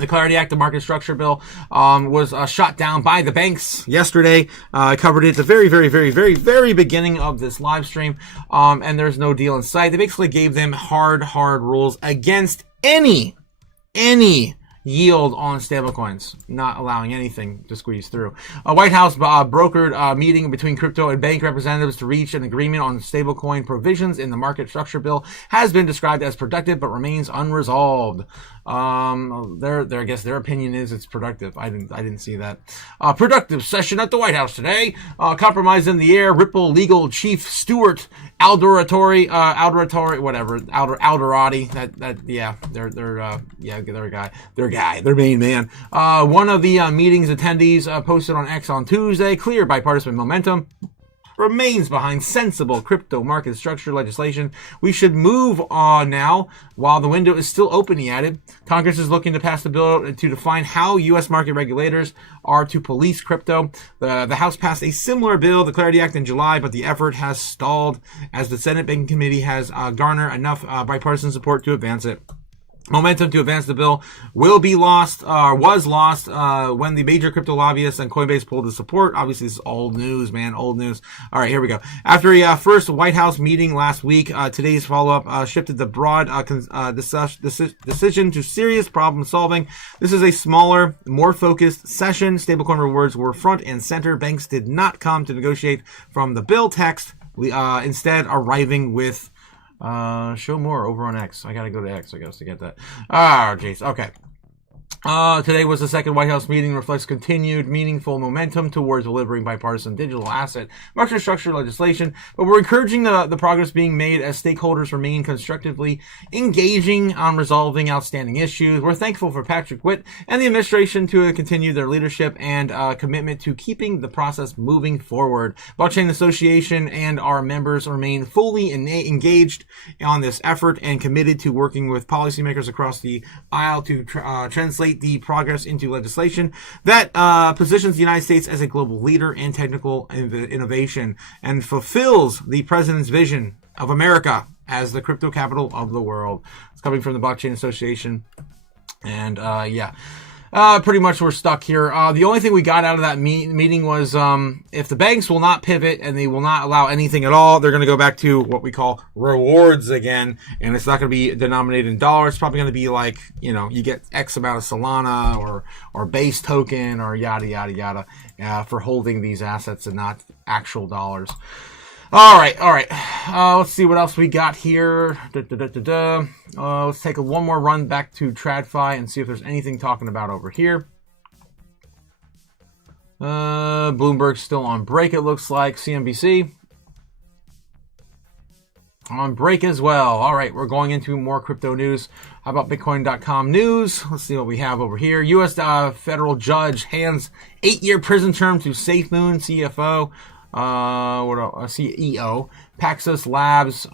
Clarity Act, the market structure bill, was shot down by the banks yesterday. I covered it at the very beginning of this live stream. And there's no deal in sight. They basically gave them hard rules against any yield on stablecoins, not allowing anything to squeeze through. A White House brokered a meeting between crypto and bank representatives to reach an agreement on stablecoin provisions in the market structure bill has been described as productive but remains unresolved. I guess their opinion is it's productive. I didn't see that. Productive session at the White House today. Compromise in the air. Ripple legal chief Stuart Alderati, their main man. One of the meeting's attendees posted on X on Tuesday, clear bipartisan momentum remains behind sensible crypto market structure legislation. We should move on now while the window is still open, he added. Congress is looking to pass the bill to define how U.S. market regulators are to police crypto. The House passed a similar bill, the Clarity Act, in July, but the effort has stalled as the Senate Banking Committee has garnered enough bipartisan support to advance it. Momentum to advance the bill was lost when the major crypto lobbyists and Coinbase pulled the support. Obviously, this is old news, man, old news. All right, here we go. After a first White House meeting last week, today's follow-up shifted the broad decision to serious problem solving. This is a smaller, more focused session. Stablecoin rewards were front and center. Banks did not come to negotiate from the bill text, instead arriving with show more over on X. I gotta go to X, I guess, to get that. Oh, jeez. Okay. Today was the second White House meeting, reflects continued meaningful momentum towards delivering bipartisan digital asset market structure legislation, but we're encouraging the progress being made as stakeholders remain constructively engaging on resolving outstanding issues. We're thankful for Patrick Witt and the administration to continue their leadership and commitment to keeping the process moving forward. Blockchain Association and our members remain fully engaged on this effort and committed to working with policymakers across the aisle to translate the progress into legislation that positions the United States as a global leader in technical innovation and fulfills the president's vision of America as the crypto capital of the world. It's coming from the Blockchain Association. And pretty much we're stuck here. The only thing we got out of that meeting was if the banks will not pivot and they will not allow anything at all, they're going to go back to what we call rewards again. And it's not going to be denominated in dollars. It's probably going to be like, you get X amount of Solana or base token or yada, yada, yada for holding these assets and not actual dollars. All right. Let's see what else we got here. Let's take one more run back to TradFi and see if there's anything talking about over here. Bloomberg's still on break, it looks like. CNBC on break as well. All right, we're going into more crypto news. How about Bitcoin.com news? Let's see what we have over here. U.S. federal judge hands 8-year prison term to SafeMoon CFO. CEO, Paxos Labs,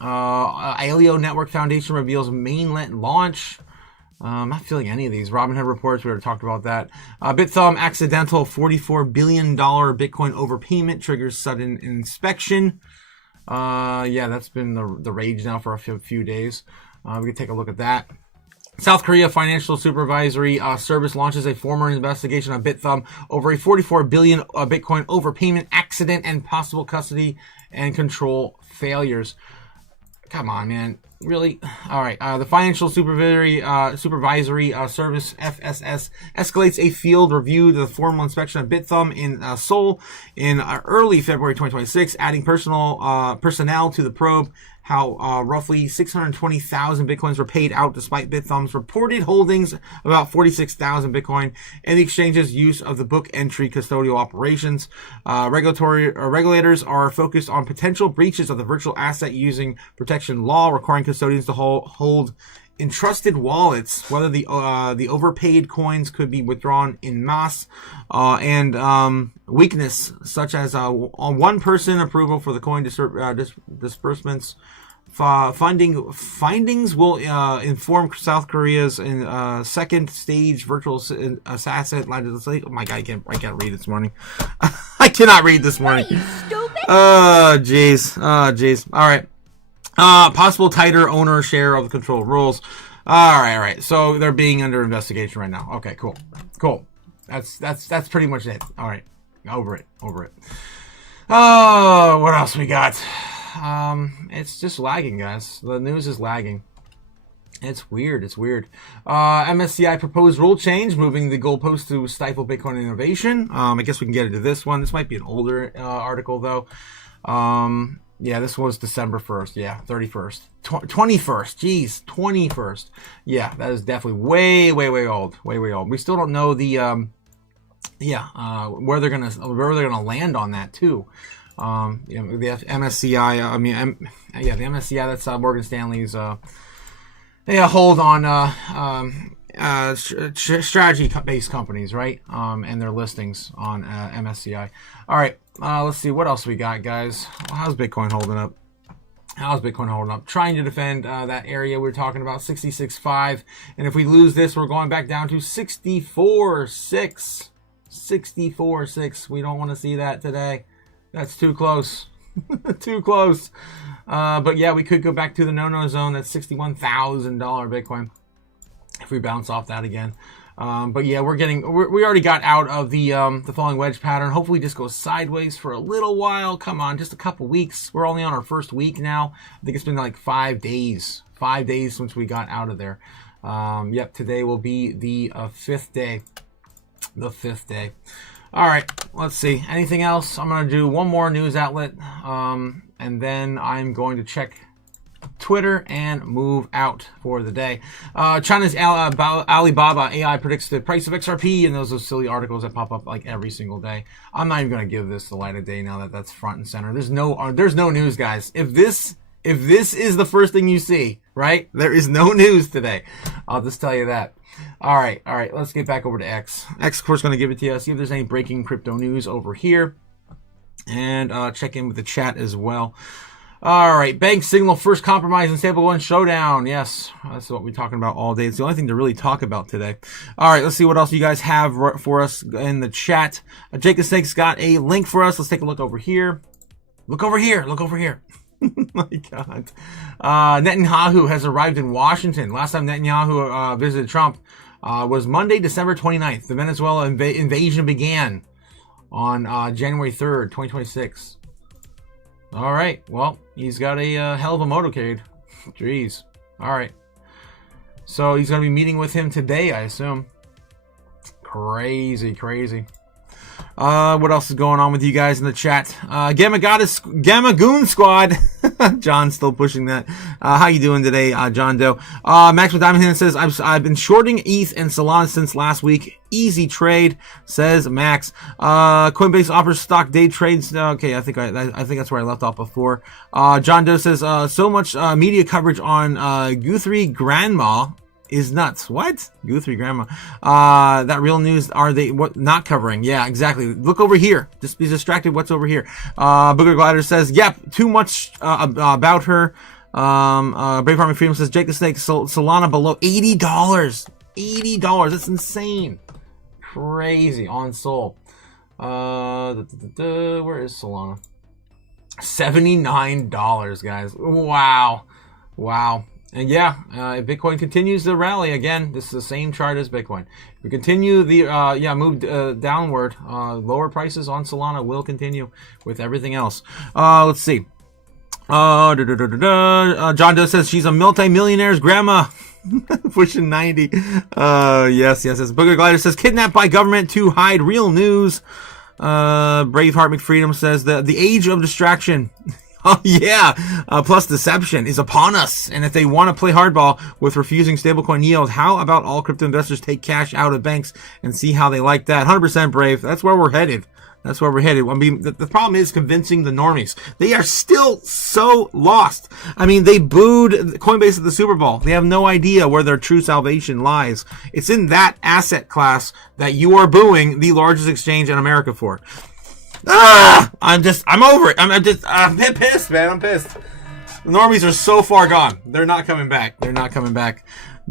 Alio Network Foundation reveals mainnet launch. I'm not feeling any of these. Robinhood reports, we already talked about that. BitThumb accidental $44 billion Bitcoin overpayment triggers sudden inspection. That's been the rage now for a few days. We can take a look at that. South Korea Financial Supervisory Service launches a formal investigation of BitThumb over a 44 billion Bitcoin overpayment accident and possible custody and control failures. Come on, man. Really? All right. The Financial Supervisory Service, FSS, escalates a field review to the formal inspection of BitThumb in Seoul in early February 2026, adding personnel to the probe. How roughly 620,000 Bitcoins were paid out despite BitThumb's reported holdings of about 46,000 Bitcoin and the exchange's use of the book entry custodial operations. Regulators are focused on potential breaches of the virtual asset using protection law, requiring custodians to hold entrusted wallets, whether the overpaid coins could be withdrawn in mass, and weakness such as one person approval for the coin disbursements. Findings will inform South Korea's second stage virtual assassin legislation. Oh my god, I can't read this morning. I cannot read this morning. What are you, stupid? Oh jeez. All right. Possible tighter owner share of the control rules. All right. So they're being under investigation right now. Okay, cool. That's pretty much it. All right, over it. Oh, what else we got? It's just lagging, guys. The news is lagging. It's weird. MSCI proposed rule change, moving the goalpost to stifle Bitcoin innovation. I guess we can get into this one. This might be an older article, though. Yeah, this was December 1st. Yeah, 31st. 21st. Jeez, 21st. Yeah, that is definitely way old. Way old. We still don't know the, where they're gonna land on that, too. The MSCI, the MSCI, that's Morgan Stanley's, hold on, strategy-based companies, right? And their listings on MSCI. All right, let's see what else we got, guys. How's Bitcoin holding up? Trying to defend that area we were talking about, 66.5. And if we lose this, we're going back down to 64.6. 64.6. We don't want to see that today. That's too close. Too close. But yeah, we could go back to the no-no zone. That's $61,000 Bitcoin if we bounce off that again. But yeah, we already got out of the falling wedge pattern. Hopefully just goes sideways for a little while. Come on, just a couple weeks. We're only on our first week now. I think it's been like 5 days. 5 days since we got out of there. Yep, today will be the 5th day. The 5th day. All right, let's see. Anything else? I'm going to do one more news outlet, and then I'm going to check Twitter and move out for the day. China's Alibaba AI predicts the price of XRP, and those are silly articles that pop up like every single day. I'm not even going to give this the light of day now that that's front and center. There's no news, guys. If this is the first thing you see, right? There is no news today. I'll just tell you that. All right. Let's get back over to X. X, of course, going to give it to you. See if there's any breaking crypto news over here, and check in with the chat as well. All right. Bank signal first compromise in stablecoin showdown. Yes, that's what we're talking about all day. It's the only thing to really talk about today. All right. Let's see what else you guys have for us in the chat. Jake the Snake's got a link for us. Let's take a look over here. Look over here. My God. Netanyahu has arrived in Washington. Last time Netanyahu visited Trump was Monday, December 29th. The Venezuela invasion began on January 3rd, 2026. All right. Well, he's got a hell of a motorcade. Jeez. All right. So he's going to be meeting with him today, I assume. Crazy. What else is going on with you guys in the chat? Gamma Goon Squad. John's still pushing that. How you doing today, John Doe? Max with Diamond Hand says, I've been shorting ETH and Solana since last week. Easy trade, says Max. Coinbase offers stock day trades. Okay, I think that's where I left off before. John Doe says, so much media coverage on Guthrie Grandma is nuts. What? Guthrie Grandma. That real news are they not covering? Yeah, exactly. Look over here. Just be distracted. What's over here? Booger Glider says, yep, too much about her. Brave Army Freedom says, Jake the Snake, Solana below $80. $80. That's insane. Crazy on Sol. Where is Solana? $79, guys. Wow. And yeah, if Bitcoin continues to rally again, this is the same chart as Bitcoin. If we continue the move downward, lower prices on Solana will continue with everything else. Let's see. John Doe says she's a multi-millionaire's grandma. Pushing 90. Yes. Booger Glider says kidnapped by government to hide real news. Braveheart McFreedom says the age of distraction. Oh yeah, plus deception is upon us. And if they want to play hardball with refusing stablecoin yield, how about all crypto investors take cash out of banks and see how they like that? 100% Brave. That's where we're headed. I mean, the problem is convincing the normies. They are still so lost. I mean, they booed Coinbase at the Super Bowl. They have no idea where their true salvation lies. It's in that asset class that you are booing the largest exchange in America for. I'm over it. I'm pissed, man. I'm pissed. The normies are so far gone. They're not coming back.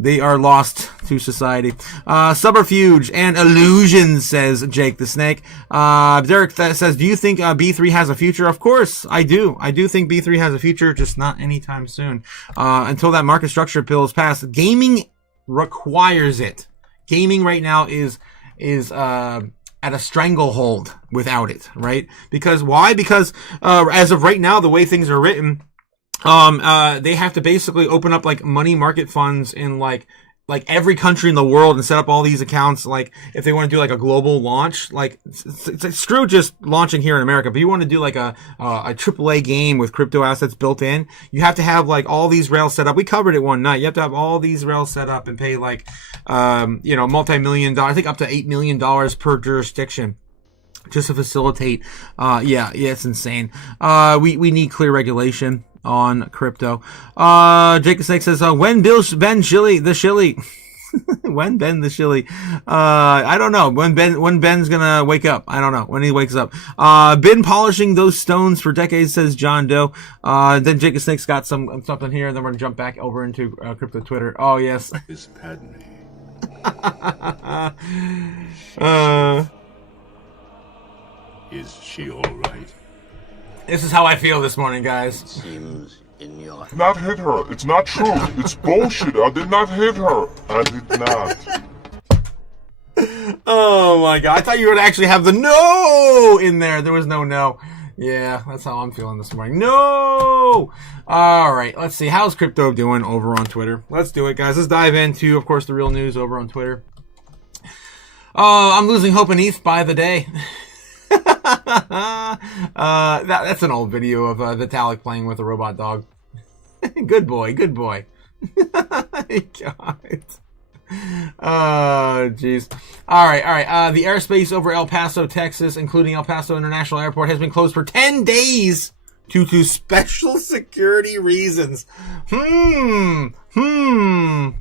They are lost to society. Subterfuge and illusions, says Jake the Snake. Derek says, do you think B3 has a future? Of course, I do. I do think B3 has a future, just not anytime soon. Until that market structure bill is passed. Gaming requires it. Gaming right now is at a stranglehold without it, right? Because why? Because as of right now, the way things are written, they have to basically open up like money market funds in like every country in the world and set up all these accounts. Like if they want to do like a global launch, like screw just launching here in America. But you want to do like a AAA game with crypto assets built in, you have to have like all these rails set up. We covered it one night. You have to have all these rails set up and pay like, multi-million-dollar, I think up to $8 million per jurisdiction. Just to facilitate, it's insane. We need clear regulation on crypto. Jacob Snake says, when Ben Shilly, when Ben the Shilly, I don't know, when Ben's gonna wake up. I don't know when he wakes up. Been polishing those stones for decades, says John Doe. Then Jacob Snake's got something here, and then we're gonna jump back over into crypto Twitter. Oh yes. Is Padme. Is she all right? This is how I feel this morning, guys. It seems in your... Not hit her. It's not true. It's bullshit. I did not hit her. I did not. Oh my god. I thought you would actually have the no in there. There was no. Yeah, that's how I'm feeling this morning. No! Alright, let's see. How's crypto doing over on Twitter? Let's do it, guys. Let's dive into, of course, the real news over on Twitter. I'm losing hope in ETH by the day. That's an old video of Vitalik playing with a robot dog. Good boy. God. Oh, jeez. All right. The airspace over El Paso, Texas, including El Paso International Airport, has been closed for 10 days due to special security reasons.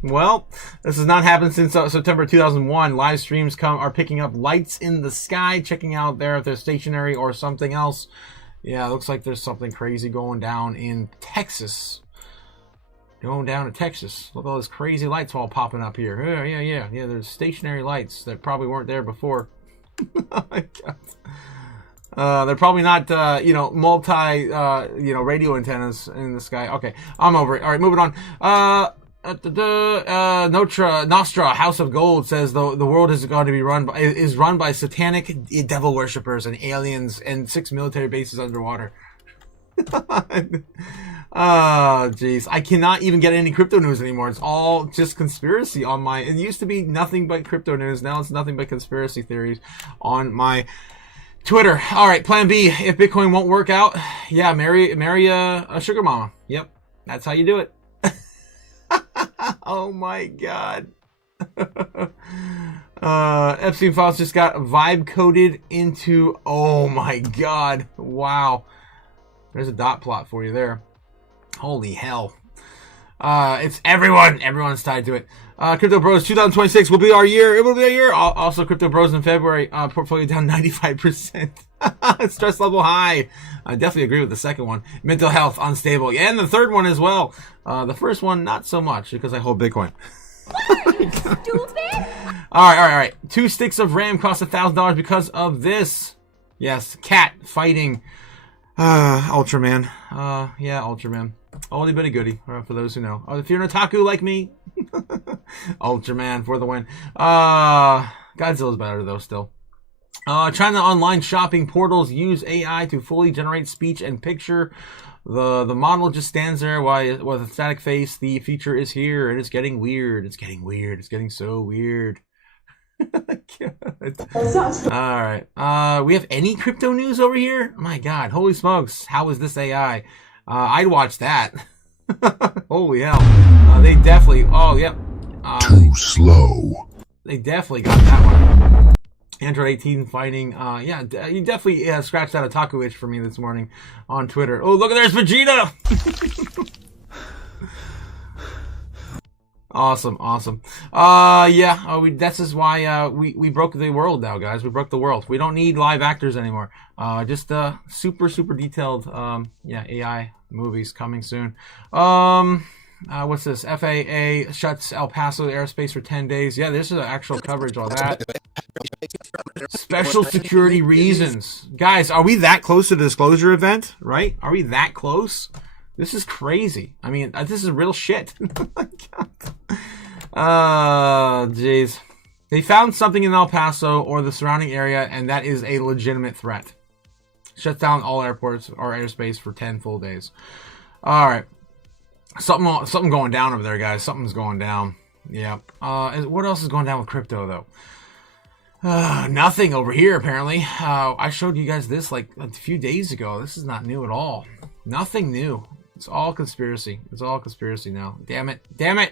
Well, this has not happened since September 2001. Live streams are picking up lights in the sky, checking out there if they're stationary or something else. Yeah, it looks like there's something crazy going down in Texas. Going down to Texas. Look at all those crazy lights all popping up here. Yeah. There's stationary lights that probably weren't there before. Oh my God. They're probably not, multi, radio antennas in the sky. Okay, I'm over it. All right, moving on. Nostra, House of Gold says the world is going to be run by satanic devil worshippers and aliens and 6 military bases underwater. Oh, jeez. I cannot even get any crypto news anymore. It's all just conspiracy on my... It used to be nothing but crypto news. Now it's nothing but conspiracy theories on my Twitter. All right, plan B. If Bitcoin won't work out, yeah, marry a sugar mama. Yep, that's how you do it. Oh, my God. Epstein files just got vibe coded into... Oh, my God. Wow. There's a dot plot for you there. Holy hell. It's everyone. Everyone's tied to it. Crypto Bros 2026 will be our year. It will be a year. Also, Crypto Bros in February. Portfolio down 95%. Stress level high. I definitely agree with the second one. Mental health unstable. Yeah, and the third one as well. The first one, not so much because I hold Bitcoin. What are you, stupid? All right. 2 sticks of RAM cost $1,000 because of this. Yes, cat fighting Ultraman. Yeah, Ultraman. Oldie but a goodie, for those who know. Oh, if you're an otaku like me, Ultraman for the win. Godzilla's better though still. China online shopping portals use AI to fully generate speech and picture. The model just stands there with a static face. The feature is here, and it's getting weird. It's getting weird. It's getting so weird. Alright. We have any crypto news over here? My god, holy smokes. How is this AI? I'd watch that. Holy hell. They definitely... Oh, yep. Too slow. They definitely got that one. Android 18 fighting. Yeah, you definitely scratched that otaku itch for me this morning on Twitter. Oh, look, there's Vegeta! Awesome. Yeah, that's just why we broke the world now, guys. We broke the world. We don't need live actors anymore. Just super detailed yeah, AI movies coming soon. What's this? FAA shuts El Paso airspace for 10 days. Yeah, this is actual coverage on that. Special security reasons. Guys, are we that close to the disclosure event? Right? Are we that close? This is crazy. I mean, this is real shit. Oh my god. Jeez. They found something in El Paso or the surrounding area, and that is a legitimate threat. Shuts down all airports or airspace for 10 full days. All right. Something going down over there, guys. Something's going down. Yeah. What else is going down with crypto, though? Nothing over here, apparently. I showed you guys this like a few days ago. This is not new at all. Nothing new. It's all conspiracy. It's all conspiracy now. Damn it.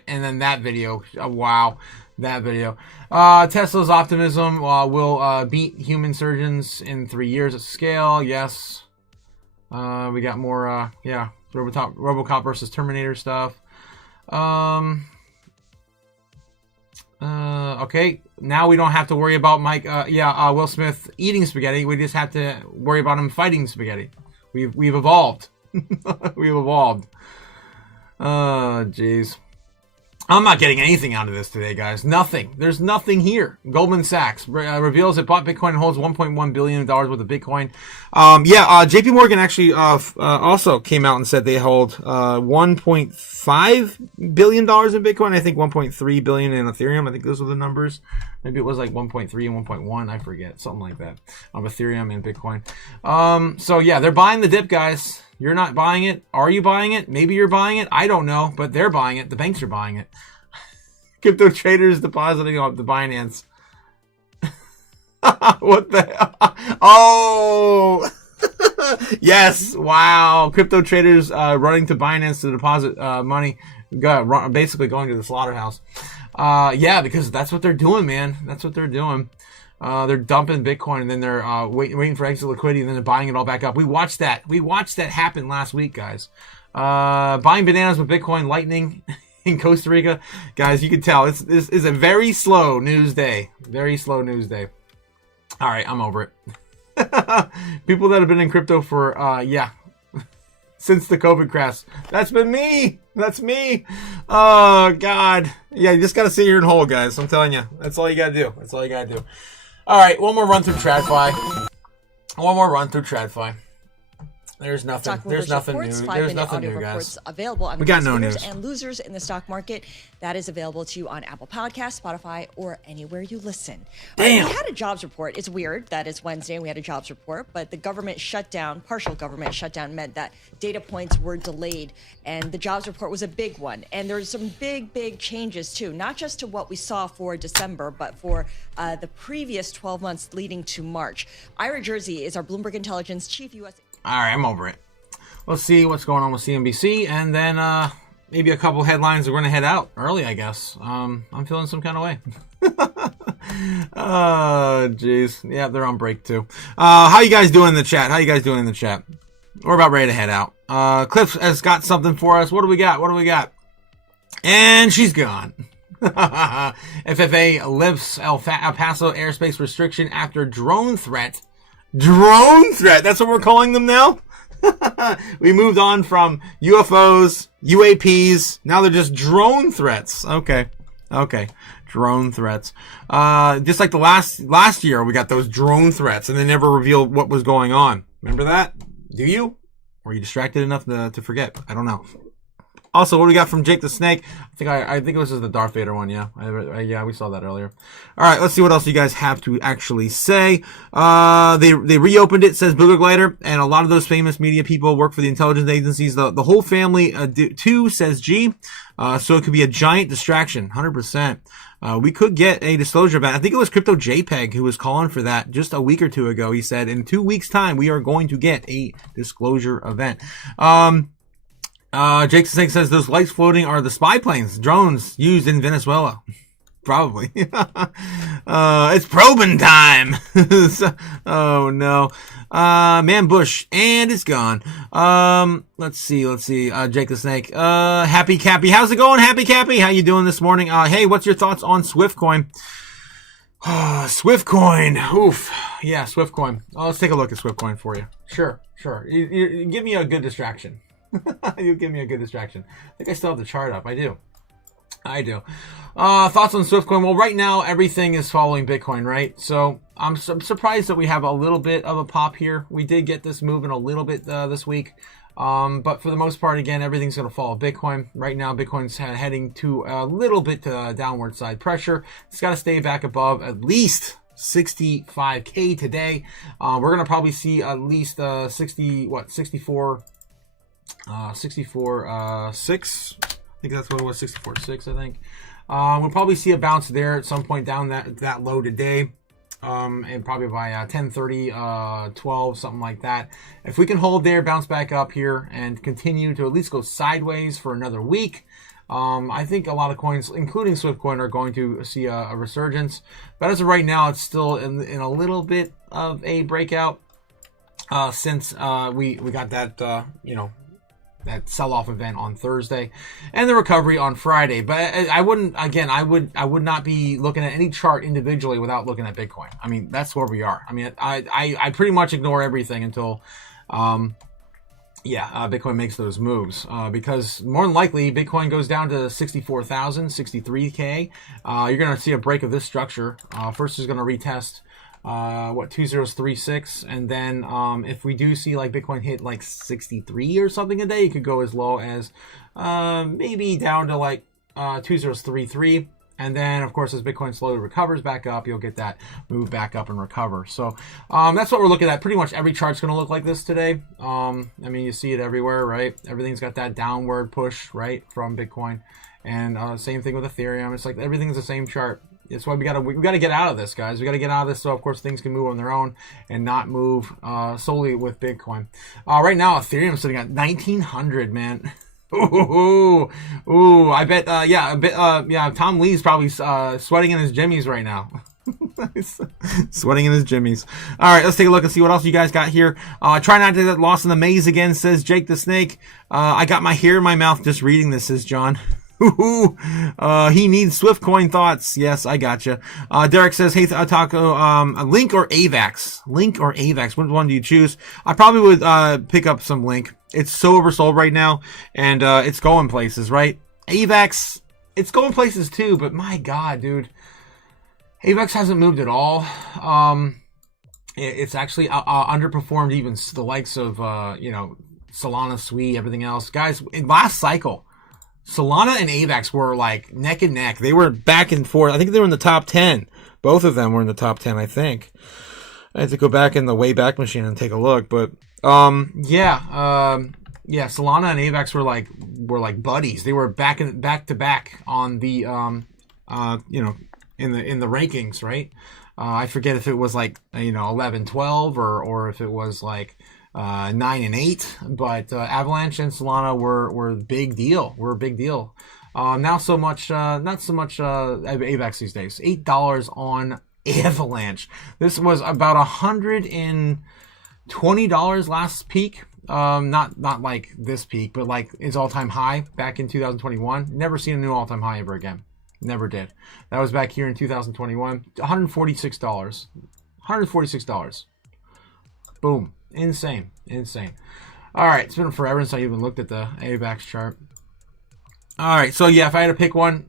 And then that video. Wow. That video. Tesla's optimism will beat human surgeons in 3 years at scale. Yes. We got more, yeah, RoboCop versus Terminator stuff. Okay. Now we don't have to worry about Will Smith eating spaghetti. We just have to worry about him fighting spaghetti. We've evolved. We've evolved. Jeez. I'm not getting anything out of this today, guys. Nothing. There's nothing here. Goldman Sachs reveals it bought Bitcoin and holds $1.1 billion worth of Bitcoin. JP Morgan actually also came out and said they hold $1.5 billion in Bitcoin. I think $1.3 billion in Ethereum. I think those are the numbers. Maybe it was like 1.3 and 1.1. I forget. Something like that. Of Ethereum and Bitcoin. So yeah, they're buying the dip, guys. You're not buying it. Are you buying it? Maybe you're buying it. I don't know, but they're buying it. The banks are buying it. Crypto traders depositing on the Binance. What the hell? Oh! Yes! Wow! Crypto traders running to Binance to deposit money. Basically going to the slaughterhouse. Yeah, because that's what they're doing, man. That's what they're doing. They're dumping Bitcoin and then they're waiting for exit liquidity and then they're buying it all back up. We watched that happen last week, guys. Buying bananas with Bitcoin Lightning in Costa Rica. Guys, you can tell this is a very slow news day. Very slow news day. All right, I'm over it. People that have been in crypto for, since the COVID crash. That's been me. That's me. Oh, God. Yeah, you just got to sit here and hold, guys. I'm telling you. That's all you got to do. That's all you got to do. All right, one more run through TradFi. There's nothing. There's nothing new. There's nothing new, guys. Available on we got no winners news and losers in the stock market. That is available to you on Apple Podcasts, Spotify, or anywhere you listen. Damn. We had a jobs report. It's weird that it's Wednesday and we had a jobs report, but the government shutdown, partial government shutdown, meant that data points were delayed, and the jobs report was a big one. And there's some big changes too, not just to what we saw for December, but for the previous 12 months leading to March. Ira Jersey is our Bloomberg Intelligence chief U.S. All right, I'm over it. Let's see what's going on with CNBC, and then maybe a couple headlines. We're going to head out early, I guess. I'm feeling some kind of way. Oh, jeez. Yeah, they're on break, too. How you guys doing in the chat? We're about ready to head out. Cliff has got something for us. What do we got? And she's gone. FFA lifts El Paso airspace restriction after drone threat. That's what we're calling them now. We moved on from UFOs, UAPs. Now they're just drone threats. Okay. Drone threats. Just like the last year, we got those drone threats, and they never revealed what was going on. Remember that? Do you? Were you distracted enough to forget? I don't know. Also, what do we got from Jake the Snake? I think it was just the Darth Vader one. Yeah, yeah, we saw that earlier. All right, let's see what else you guys have to actually say. They reopened it, says Booger Glider, and a lot of those famous media people work for the intelligence agencies. The whole family too, says G. So it could be a giant distraction, 100%. We could get a disclosure event. I think it was Crypto JPEG who was calling for that just a week or two ago. He said in 2 weeks' time we are going to get a disclosure event. Jake the Snake says those lights floating are the spy planes, drones used in Venezuela. Probably. It's probing time. Oh no. Man Bush, and it's gone. Let's see. Jake the Snake. Happy Cappy. How's it going, Happy Cappy? How you doing this morning? Hey, what's your thoughts on Swiftcoin? Swiftcoin. Oof. Yeah, Swiftcoin. Let's take a look at Swiftcoin for you. Sure. You give me a good distraction. You give me a good distraction. I think I still have the chart up. I do. Thoughts on Swiftcoin? Well, right now everything is following Bitcoin, right? So I'm surprised that we have a little bit of a pop here. We did get this moving a little bit this week, but for the most part, again, everything's going to follow Bitcoin. Right now, Bitcoin's heading to a little bit downward side pressure. It's got to stay back above at least 65K today. We're going to probably see at least 64.6. I think that's what it was, 64.6, I think. We'll probably see a bounce there at some point down that low today. And probably by 10:30, 12, something like that. If we can hold there, bounce back up here, and continue to at least go sideways for another week, I think a lot of coins, including Swiftcoin, are going to see a resurgence. But as of right now, it's still in a little bit of a breakout since we got that, that sell-off event on Thursday and the recovery on Friday. But I would not be looking at any chart individually without looking at Bitcoin. I mean, that's where we are. I mean, I pretty much ignore everything until, Bitcoin makes those moves, because more than likely Bitcoin goes down to 64,000, 63K. You're going to see a break of this structure. First is going to retest 2036, and then if we do see like Bitcoin hit like 63 or something a day, it could go as low as maybe down to like 2033, and then of course as Bitcoin slowly recovers back up, you'll get that move back up and recover. So that's what we're looking at. Pretty much every chart's going to look like this today. I mean, you see it everywhere, right? Everything's got that downward push, right, from Bitcoin, and same thing with Ethereum. It's like everything's the same chart. That's why we gotta get out of this, guys. We gotta get out of this so of course things can move on their own and not move solely with Bitcoin. Right now Ethereum's sitting at 1900, man. Ooh, I bet Tom Lee's probably sweating in his jimmies right now. Sweating in his jimmies. All right, let's take a look and see what else you guys got here. Try not to get lost in the maze again, says Jake the Snake. I got my hair in my mouth just reading this, says John. He needs Swiftcoin thoughts. Yes, I gotcha. Derek says, hey, Otaku, Link or AVAX? Link or AVAX? Which one do you choose? I probably would pick up some Link. It's so oversold right now, and it's going places, right? AVAX, it's going places too, but my God, dude. AVAX hasn't moved at all. It's actually underperformed even the likes of, Solana, Sui, everything else. Guys, in last cycle, Solana and AVAX were like neck and neck. They were back and forth. I think they were in the top 10. Both of them were in the top 10, I think. I had to go back in the Wayback Machine and take a look. But, Solana and AVAX were like buddies. They were back to back on the, in the rankings, right? I forget if it was like, 11, 12 or if it was like, 9 and 8, but Avalanche and Solana were a big deal. Now not so much AVAX these days. $8 on Avalanche. This was about $120 last peak. Not like this peak, but like its all-time high back in 2021. Never seen a new all-time high ever again. Never did. That was back here in 2021. $146. $146. Boom. Insane. All right, it's been forever since I even looked at the AVAX chart. All right, so yeah, if I had to pick one,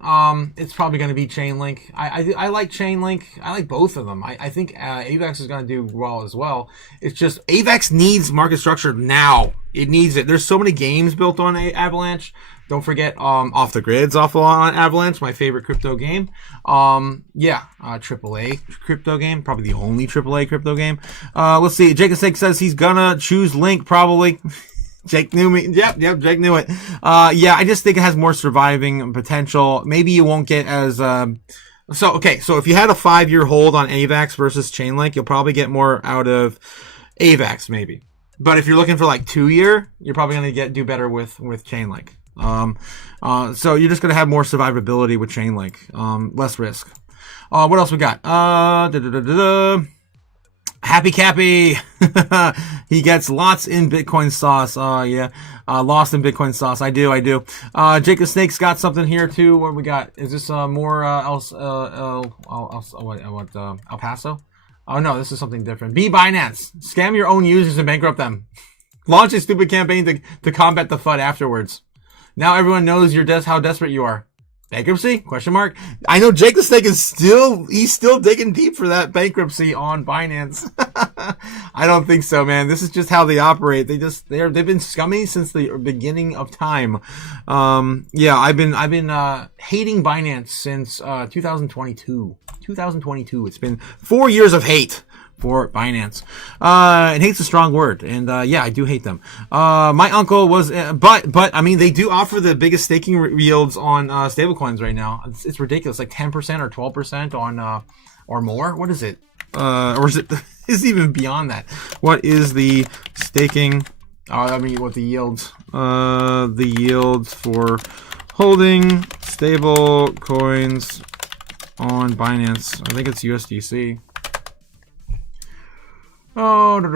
it's probably going to be Chainlink. I like Chainlink. I like both of them. I think AVAX is going to do well as well. It's just AVAX needs market structure now. It needs it. There's so many games built on Avalanche. Don't forget, Off the Grid's off on Avalanche, my favorite crypto game. AAA crypto game, probably the only AAA crypto game. Let's see. Jacob Snake says he's gonna choose Link, probably. Jake knew me. Yep, Jake knew it. I just think it has more surviving potential. Maybe you won't get as, so if you had a 5-year hold on AVAX versus Chainlink, you'll probably get more out of AVAX, maybe. But if you're looking for like 2-year, you're probably going to do better with Chainlink. So you're just going to have more survivability with Chainlink. Less risk. What else we got? Happy Cappy. He gets lots in Bitcoin sauce. Lost in Bitcoin sauce. I do. Jacob Snake's got something here too. What we got? Is this more El Paso? Oh no, this is something different. Be Binance. Scam your own users and bankrupt them. Launch a stupid campaign to combat the FUD afterwards. Now everyone knows how desperate you are. Bankruptcy? Question mark. I know Jake the Snake is still digging deep for that bankruptcy on Binance. I don't think so, man. This is just how they operate. They've been scummy since the beginning of time. I've been hating Binance since 2022. 2022. It's been 4 years of hate for Binance. And hate's a strong word. And, I do hate them. My uncle was, but, I mean, they do offer the biggest staking yields on, stablecoins right now. It's ridiculous. Like 10% or 12% on, or more. What is it? Or is it, is it even beyond that? What is the staking? What the yields? The yields for holding stable coins on Binance. I think it's USDC. Oh, they're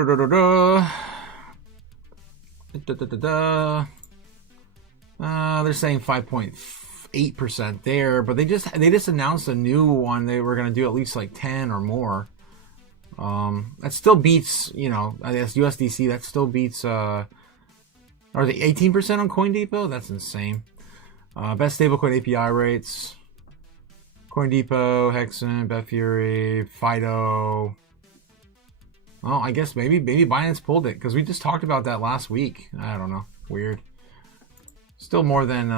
saying 5.8% there, but they just announced a new one. They were gonna do at least like 10 or more. That still beats, I guess USDC. That still beats. Are they 18% on CoinDepot? That's insane. Best stablecoin API rates: CoinDepot, Hexen, Betfury, Fido. Oh, I guess maybe Binance pulled it because we just talked about that last week. I don't know. Weird. Still more than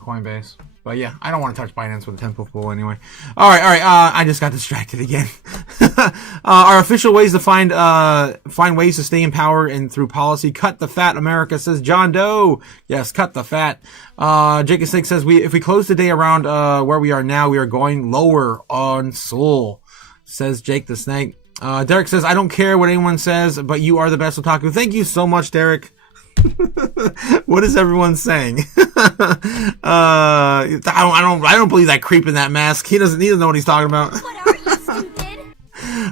Coinbase. But yeah, I don't want to touch Binance with a 10-foot pole anyway. All right. I just got distracted again. Our official ways to find ways to stay in power and through policy. Cut the fat, America, says John Doe. Yes, cut the fat. Jacob Snake says if we close the day around where we are now, we are going lower on Sol, says Jake the Snake. Derek says, I don't care what anyone says, but you are the best otaku. Thank you so much, Derek. What is everyone saying? I don't believe that creep in that mask. He doesn't know what he's talking about. What are you, stupid?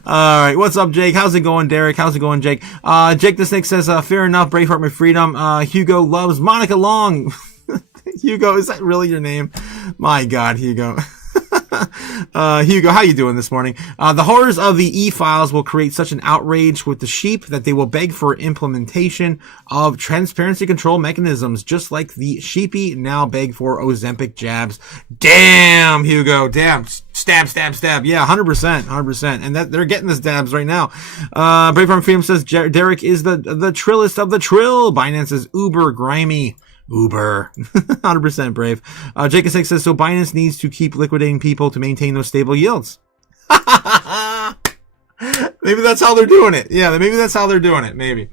All right, what's up, Jake? How's it going, Derek? How's it going, Jake? Jake the Snake says, fair enough, Braveheart my freedom. Hugo loves Monica Long. Hugo, is that really your name? My God, Hugo. Hugo, how you doing this morning? The horrors of the e-files will create such an outrage with the sheep that they will beg for implementation of transparency control mechanisms, just like the sheepy now beg for Ozempic jabs. Damn, Hugo. Damn. Stab. Yeah, 100%. And that they're getting the stabs right now. Brave Farm Freedom says Derek is the trillest of the trill. Binance is uber grimy. Uber. 100% brave. Jacob 6 says, so Binance needs to keep liquidating people to maintain those stable yields. Maybe that's how they're doing it. Yeah, maybe that's how they're doing it. Maybe.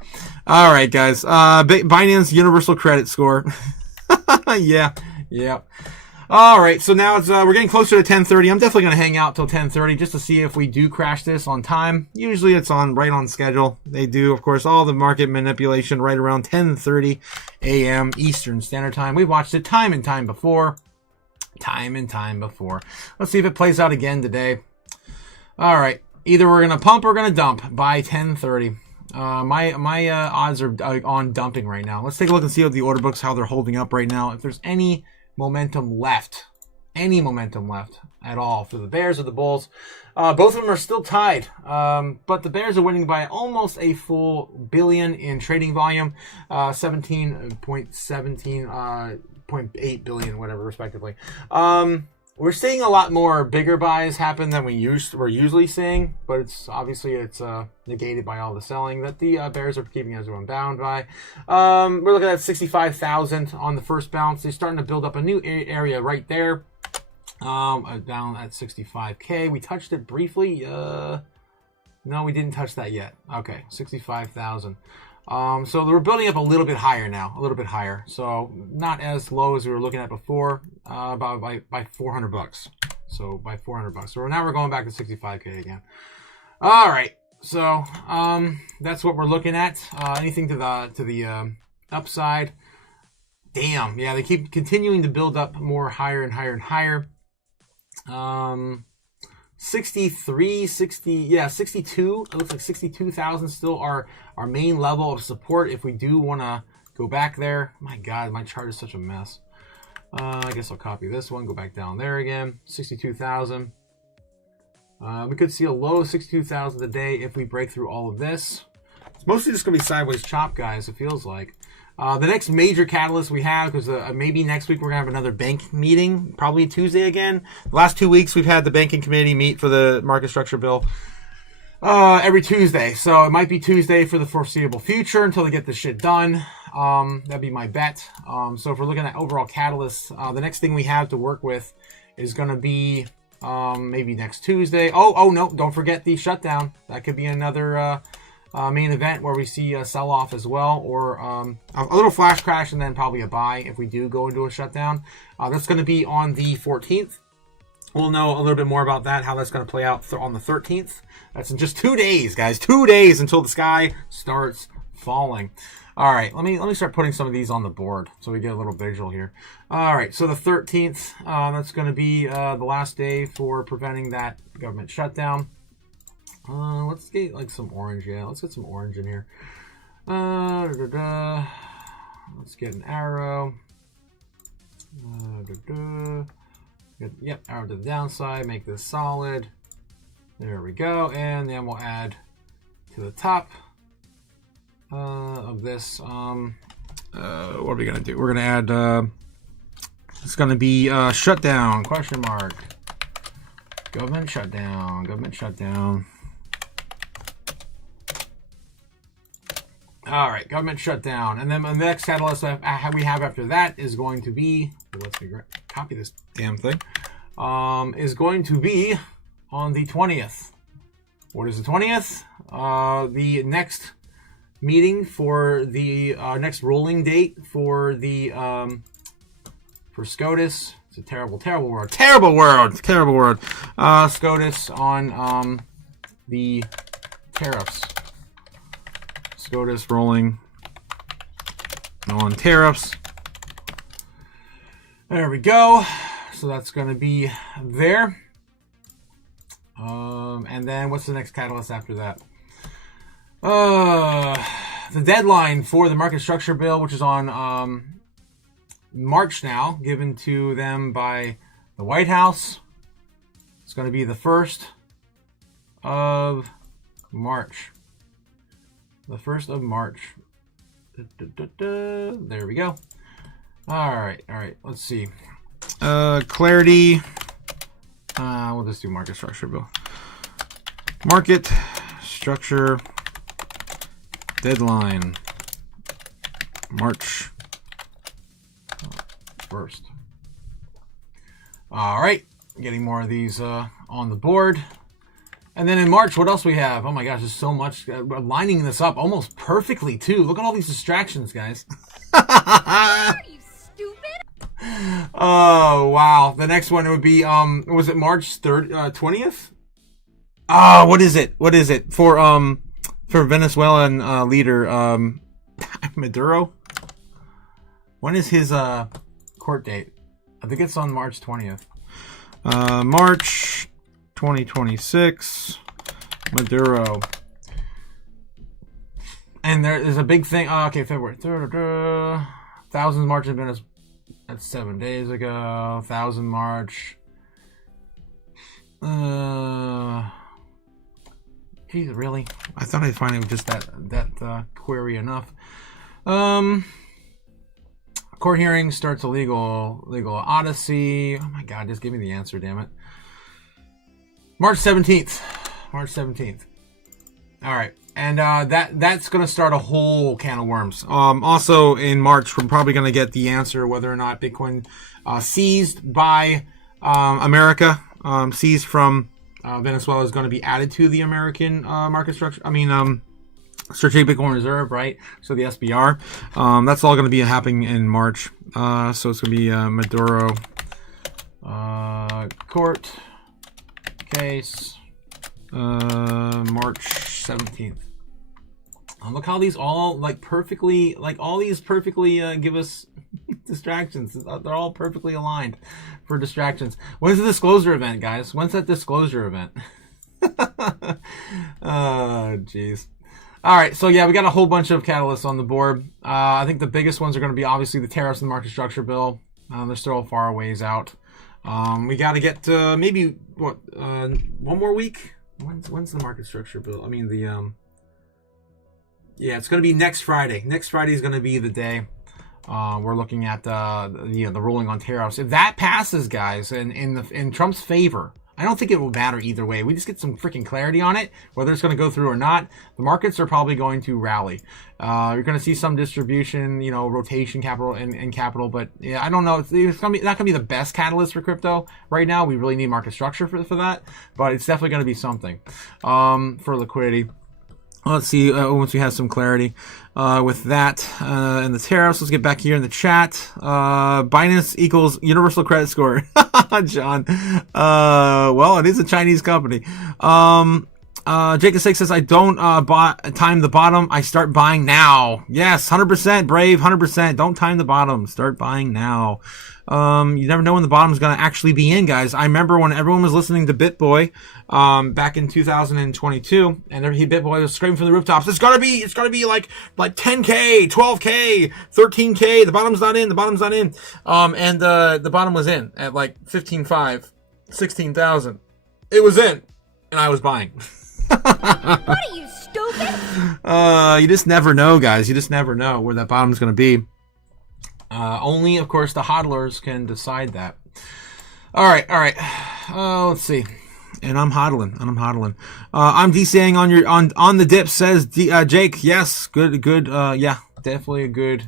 All right, guys. Binance Universal Credit Score. Yeah. All right, so now it's we're getting closer to 10:30. I'm definitely going to hang out till 10:30 just to see if we do crash this on time. Usually it's right on schedule. They do, of course, all the market manipulation right around 10:30 a.m. Eastern Standard Time. We've watched it time and time before. Let's see if it plays out again today. All right, either we're going to pump or we're going to dump by 10:30. My odds are on dumping right now. Let's take a look and see what the order books, how they're holding up right now. If there's any momentum left at all for the Bears or the Bulls. Both of them are still tied, but the Bears are winning by almost a full billion in trading volume, 17.17 0.8 billion, whatever, respectively. We're seeing a lot more bigger buys happen than we're usually seeing, but it's negated by all the selling that the bears are keeping everyone bound by. We're looking at 65,000 on the first bounce. They're starting to build up a new area right there. Down at 65K. We touched it briefly. No, we didn't touch that yet. Okay, 65,000. So we're building up a little bit higher now, a little bit higher. So not as low as we were looking at before, about by 400 bucks. So by 400 bucks. So now we're going back to 65K again. All right. So that's what we're looking at. Anything to the upside. Damn. Yeah, they keep continuing to build up more higher and higher and higher. 63, 60, yeah, 62. It looks like 62,000 still our main level of support if we do want to go back there. My God, my chart is such a mess. I guess I'll copy this one, go back down there again. 62,000. We could see a low of 62,000 today if we break through all of this. It's mostly just going to be sideways chop, guys, it feels like. The next major catalyst we have, because maybe next week we're going to have another bank meeting, probably Tuesday again. The last 2 weeks we've had the banking committee meet for the market structure bill every Tuesday. So it might be Tuesday for the foreseeable future until they get this shit done. That'd be my bet. So if we're looking at overall catalysts, the next thing we have to work with is going to be maybe next Tuesday. Oh no, don't forget the shutdown. That could be another main event where we see a sell-off as well, or a little flash crash and then probably a buy if we do go into a shutdown. That's going to be on the 14th. We'll know a little bit more about that, how that's going to play out on the 13th. That's in just 2 days, guys. 2 days until the sky starts falling. All right, let me start putting some of these on the board so we get a little visual here. All right, so the 13th, that's going to be the last day for preventing that government shutdown. Let's get like some orange. Yeah, let's get some orange in here. Let's get an arrow. Yep, arrow to the downside. Make this solid. There we go. And then we'll add to the top of this. What are we gonna do? We're gonna add. It's gonna be shutdown? Question mark. Government shutdown. Government shutdown. All right, government shutdown. And then the next catalyst we have after that is going to be, let's copy this damn thing, is going to be on the 20th. What is the 20th? The next meeting for the next rolling date for the for SCOTUS. It's a terrible, terrible word. Terrible word. Terrible word. SCOTUS on the tariffs. SCOTUS rolling on tariffs. There we go. So that's going to be there. And then what's the next catalyst after that? The deadline for the market structure bill, which is on March now, given to them by the White House. It's going to be the 1st of March. The 1st of March. There we go. All right. Let's see. Clarity. We'll just do market structure bill. Market structure deadline. March 1st. All right. Getting more of these on the board. And then in March, what else we have? Oh my gosh, there's so much. We're lining this up almost perfectly, too. Look at all these distractions, guys. Are you stupid? Oh, wow. The next one would be, was it March 20th? Ah, what is it? What is it? For Venezuelan leader, Maduro? When is his court date? I think it's on March 20th. March 2026, Maduro. And there is a big thing. Oh, okay, February 3rd. 1000 March in Venice. That's 7 days ago. 1000 March. Geez, really? I thought I'd find it with just that query enough. Court hearing starts a legal odyssey. Oh my God, just give me the answer, damn it. March 17th. March 17th. All right. And that's going to start a whole can of worms. Also in March, we're probably going to get the answer whether or not Bitcoin seized by America, seized from Venezuela, is going to be added to the American market structure. I mean, Strategic Bitcoin Reserve, right? So the SBR. That's all going to be happening in March. So it's going to be Maduro court case March 17th. Look how these all perfectly give us distractions. They're all perfectly aligned for distractions. When's the disclosure event, guys? When's that disclosure event? Oh, jeez. All right, so yeah, we got a whole bunch of catalysts on the board. I think the biggest ones are going to be obviously the tariffs and the market structure bill. They're still far a ways out. We got to get to maybe one more week. When's the market structure bill? I mean yeah, it's going to be next Friday. Next Friday is going to be the day. We're looking at the ruling on tariffs. If that passes, guys, in Trump's favor, I don't think it will matter either way. We just get some freaking clarity on it, whether it's going to go through or not. The markets are probably going to rally. You're going to see some distribution, rotation capital and capital, but yeah, I don't know. It's not going to be the best catalyst for crypto right now. We really need market structure for that, but it's definitely going to be something for liquidity. Let's see once we have some clarity with that and the tariffs. Let's get back here in the chat. Binance equals universal credit score. John. Well, it is a Chinese company. Jacob 6 says, I don't time the bottom. I start buying now. Yes, 100%, Brave, 100%. Don't time the bottom. Start buying now. You never know when the bottom is going to actually be in, guys. I remember when everyone was listening to BitBoy back in 2022, and BitBoy was screaming from the rooftops, it's gotta be like 10K, 12K, 13K. The bottom's not in. And the bottom was in at like 15.5, 16,000. It was in, and I was buying. What are you, stupid? You just never know, guys. You just never know where that bottom's going to be. Only, of course, the hodlers can decide that. All right. Let's see. And I'm hodling. I'm DCing on the dip, says Jake. Yes, good. Yeah, definitely a good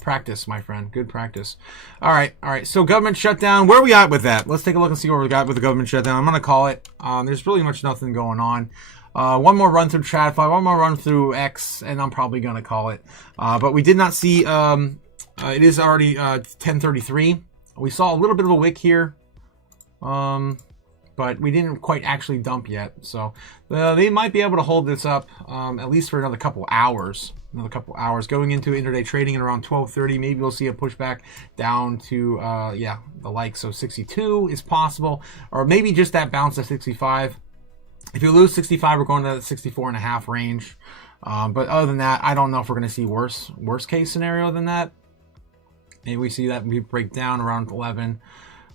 practice, my friend. Good practice. All right. So government shutdown. Where are we at with that? Let's take a look and see where we got with the government shutdown. I'm going to call it. There's really much nothing going on. One more run through TradFi, one more run through X, and I'm probably going to call it. But we did not see, it is already 10:33. We saw a little bit of a wick here, but we didn't quite actually dump yet. So they might be able to hold this up at least for another couple hours. Going into intraday trading at around 12:30. Maybe we'll see a pushback down to, the likes of 62 is possible, or maybe just that bounce to 65. If you lose 65, we're going to the 64.5 range. But other than that, I don't know if we're going to see worst case scenario than that. Maybe we see that we break down around 11,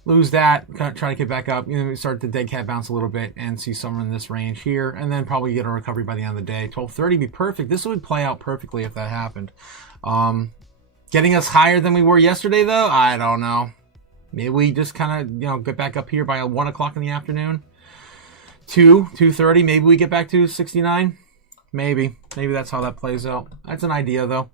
lose that, try to get back up. We start the dead cat bounce a little bit and see somewhere in this range here, and then probably get a recovery by the end of the day. 12:30 would be perfect. This would play out perfectly if that happened. Getting us higher than we were yesterday, though, I don't know. Maybe we just kind of get back up here by 1 o'clock in the afternoon. 2:30, maybe we get back to 69. Maybe that's how that plays out. That's an idea, though.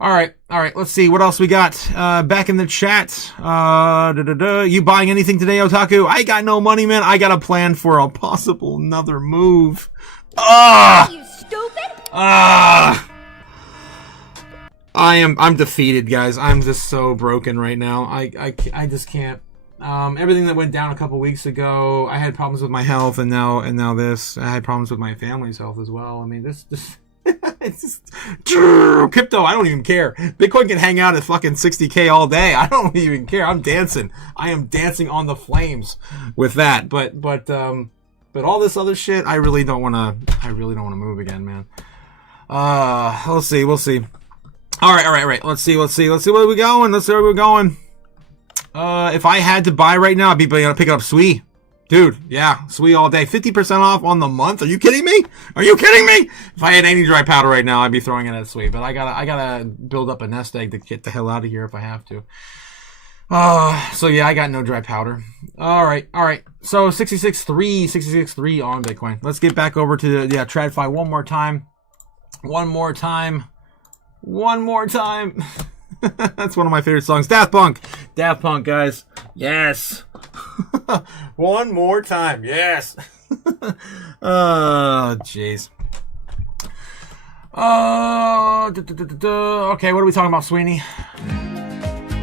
All right. Let's see what else we got. Back in the chat. You buying anything today, Otaku? I got no money, man. I got a plan for a possible another move. Are you stupid? I'm defeated, guys. I'm just so broken right now. I just can't. Everything that went down a couple weeks ago, I had problems with my health, and now this. I had problems with my family's health as well. I mean, this it's just crypto. I don't even care. Bitcoin can hang out at fucking 60K all day. I don't even care. I'm dancing. I am dancing on the flames with that. But all this other shit, I really don't want to move again, man. We'll see. All right. Let's see where we're going. If I had to buy right now, I'd be picking up SWI. Dude, yeah, sweet all day. 50% off on the month. Are you kidding me? Are you kidding me? If I had any dry powder right now, I'd be throwing it at sweet. But I gotta build up a nest egg to get the hell out of here if I have to. So yeah, I got no dry powder. All right. So 66.3 on Bitcoin. Let's get back over to TradFi one more time. That's one of my favorite songs. Daft Punk, guys. Yes. One more time. Yes. Oh, jeez. Okay, what are we talking about, Sweeney?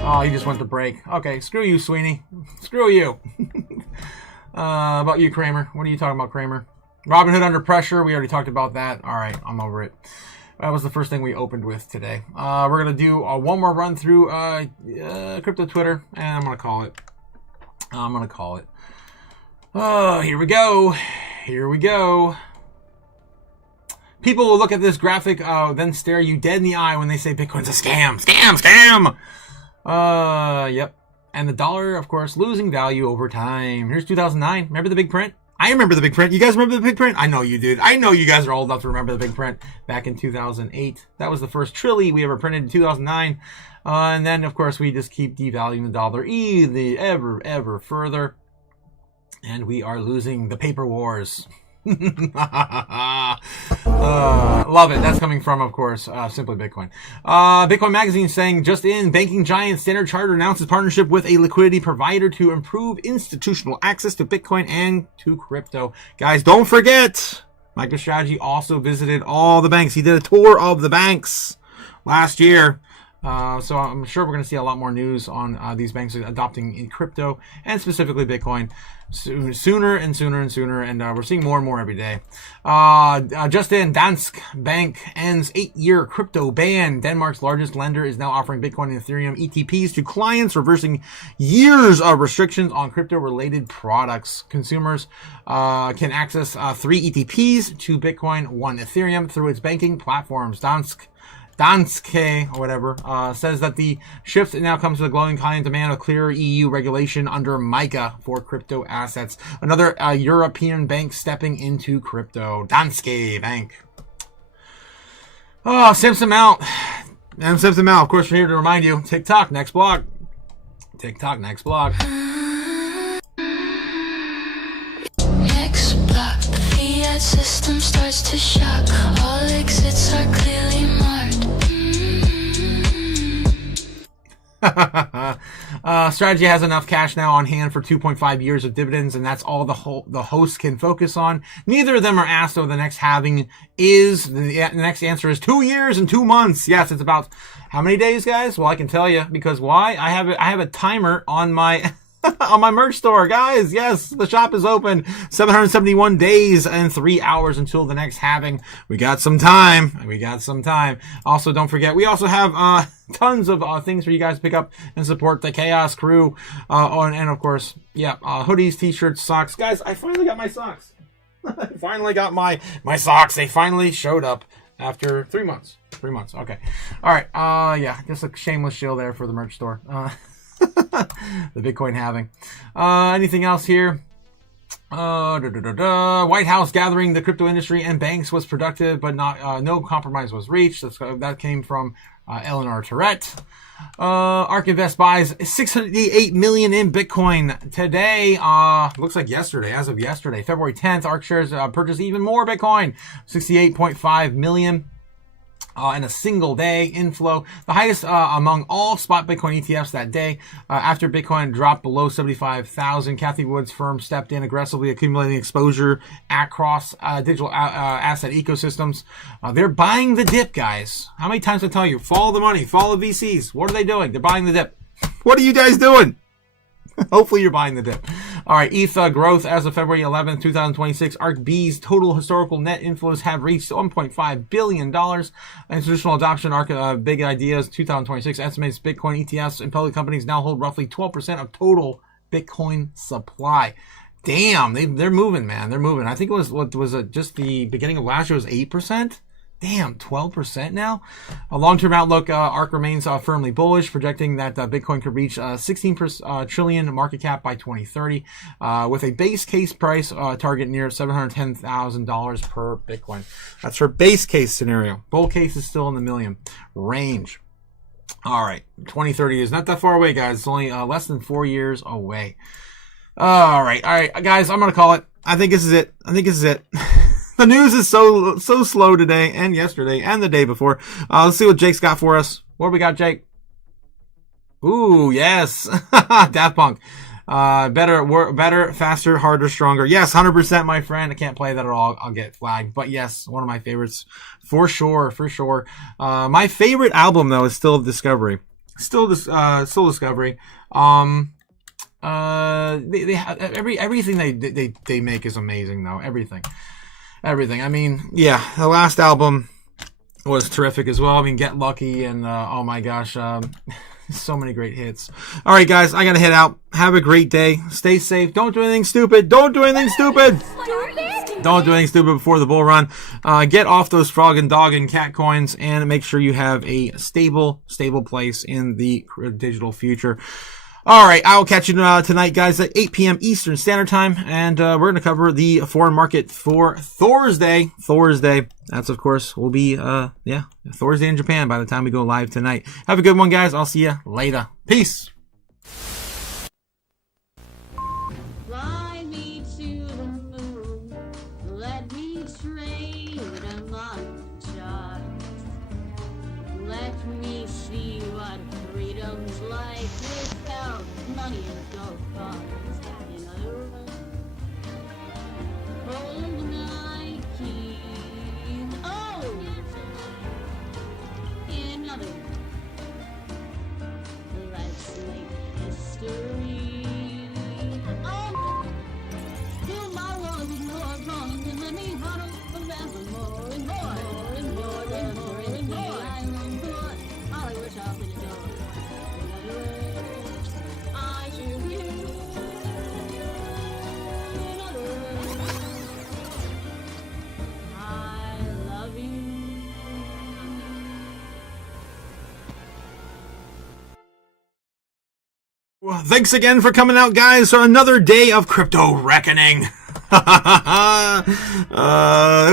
Oh, he just went to break. Okay, screw you, Sweeney. Screw you. About you, Kramer. What are you talking about, Kramer? Robinhood under pressure. We already talked about that. All right, I'm over it. That was the first thing we opened with today. We're going to do one more run through crypto Twitter, and I'm going to call it. Oh, here we go. People will look at this graphic, then stare you dead in the eye when they say Bitcoin's a scam. Scam! Yep. And the dollar, of course, losing value over time. Here's 2009. Remember the big print? I remember the big print. You guys remember the big print? I know you did. I know you guys are old enough to remember the big print back in 2008. That was the first trilly we ever printed in 2009. And then, of course, we just keep devaluing the dollar ever further. And we are losing the paper wars. Love it. That's coming from, of course, Simply Bitcoin. Bitcoin Magazine saying, just in, banking giant Standard Chartered announces partnership with a liquidity provider to improve institutional access to Bitcoin and to crypto. Guys, don't forget, MicroStrategy also visited all the banks. He did a tour of the banks last year. So I'm sure we're going to see a lot more news on these banks adopting in crypto and specifically Bitcoin sooner, and we're seeing more and more every day. Just in, Danske Bank ends 8-year crypto ban. Denmark's largest lender is now offering Bitcoin and Ethereum ETPs to clients, reversing years of restrictions on crypto-related products. Consumers can access 3 ETPs, 2 Bitcoin, 1 Ethereum through its banking platforms. Danske, or whatever, says that the shift now comes with a glowing client demand of clearer EU regulation under MiCA for crypto assets. Another European bank stepping into crypto. Danske Bank. Oh, Simpson Mount. Of course, we're here to remind you, TikTok, next blog. Next block, the fiat system starts to shock. All exits are clearly marked. Strategy has enough cash now on hand for 2.5 years of dividends, and that's all the host can focus on. Neither of them are asked what the next halving is. The next answer is 2 years and 2 months. Yes, it's about how many days, guys? Well, I can tell you, because why? I have a timer on my on my merch store, guys. Yes, the shop is open 771 days and 3 hours until the next halving. We got some time. Also, don't forget, we also have tons of things for you guys to pick up and support the Chaos crew. And of course, hoodies, t-shirts, socks. Guys, I finally got my socks. I finally got my socks. They finally showed up after 3 months. 3 months. Okay. All right. Just a shameless shill there for the merch store. The Bitcoin halving. Anything else here? White House gathering the crypto industry and banks was productive, but no compromise was reached. That came from Eleanor Tourette. ARK Invest buys 688 million in Bitcoin today. Looks like yesterday, as of yesterday, February 10th, ARK shares purchased even more Bitcoin, 68.5 million. In a single day inflow, the highest among all spot Bitcoin ETFs that day. After Bitcoin dropped below 75,000, Cathie Wood's firm stepped in aggressively, accumulating exposure across digital asset ecosystems. They're buying the dip, guys. How many times I tell you? Follow the money, follow VCs. What are they doing? They're buying the dip. What are you guys doing? Hopefully you're buying the dip. All right, ETH growth as of February 11th, 2026. ARK-B's total historical net inflows have reached $1.5 billion. Institutional adoption, ARK Big Ideas 2026 estimates Bitcoin ETFs and public companies now hold roughly 12% of total Bitcoin supply. Damn, they're moving, man. They're moving. I think it was, just the beginning of last year was 8%? Damn, 12% now. A long-term outlook, ARK remains firmly bullish, projecting that Bitcoin could reach 16 trillion market cap by 2030, with a base case price target near $710,000 per Bitcoin. That's for base case scenario. Bull case is still in the million range. All right, 2030 is not that far away, guys. It's only less than 4 years away. All right, guys, I'm gonna call it. I think this is it. The news is so slow today and yesterday and the day before. Let's see what Jake's got for us. What do we got, Jake? Ooh, yes. Daft Punk. Better, faster, harder, stronger. Yes, 100%, my friend. I can't play that at all. I'll get flagged. But yes, one of my favorites for sure. My favorite album though is still Discovery. Still Discovery. They have everything they make is amazing though. Everything. I mean, yeah, the last album was terrific as well. I mean, Get Lucky and oh my gosh, so many great hits. All right, guys, I gotta head out. Have a great day. Stay safe. Don't do anything stupid. Don't do anything stupid before the bull run. Get off those frog and dog and cat coins, and make sure you have a stable place in the digital future. All right, I will catch you tonight, guys, at 8 p.m. Eastern Standard Time, and we're going to cover the foreign market for Thursday. That's, of course, will be, Thursday in Japan by the time we go live tonight. Have a good one, guys. I'll see you later. Peace. Fly me to the moon, let me trade among the stars. Let me see what freedom's like without money and gold bars. In other words, hold my key. Oh! In other words, let's make history. Oh! Do my wrongs with more wrongs and let me huddle forever more and more and more and more and more. I want more. Hollywood shop in the door. In other words, I choose you. In other words, I love you. Well, thanks again for coming out, guys, for another day of crypto reckoning. It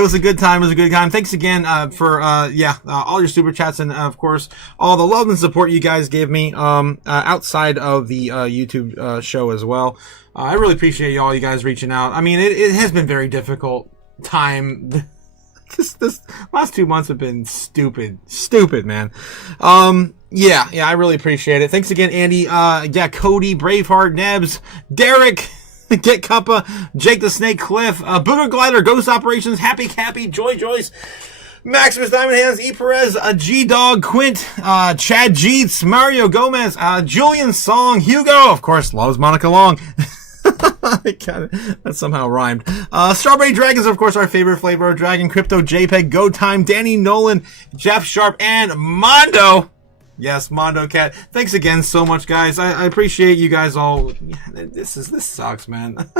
was a good time. Thanks again for all your super chats, and of course all the love and support you guys gave me outside of the YouTube show as well. I really appreciate you guys reaching out. I mean, it has been very difficult time. This last 2 months have been stupid, man. Yeah, I really appreciate it. Thanks again, Andy. Cody, Braveheart, Nebs, Derek, Get Cuppa, Jake the Snake, Cliff, Booger Glider, Ghost Operations, Happy Cappy, Joy Joyce, Maximus Diamond Hands, E Perez, G Dog, Quint, Chad Jeets, Mario Gomez, Julian Song, Hugo, of course, loves Monica Long. That somehow rhymed. Strawberry Dragons, of course, our favorite flavor of dragon. Crypto JPEG, Go Time, Danny Nolan, Jeff Sharp, and Mondo. Yes, Mondo Cat. Thanks again so much, guys. I appreciate you guys all. This sucks, man.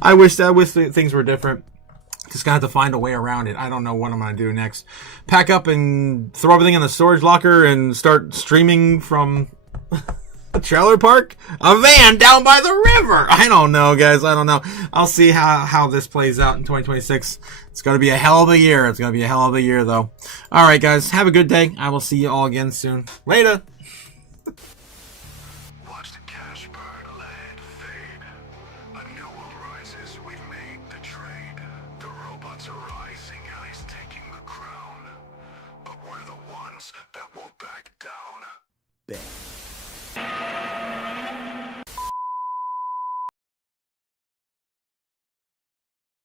I wish things were different. Just gonna have to find a way around it. I don't know what I'm gonna do next. Pack up and throw everything in the storage locker and start streaming from a trailer park? A van down by the river? I don't know, guys. I don't know. I'll see how this plays out in 2026. It's going to be a hell of a year. It's going to be a hell of a year, though. All right, guys. Have a good day. I will see you all again soon. Later. Watch the cash burn, land fade. A new world rises. We've made the trade. The robots are rising. ICE taking the crown. But we're the ones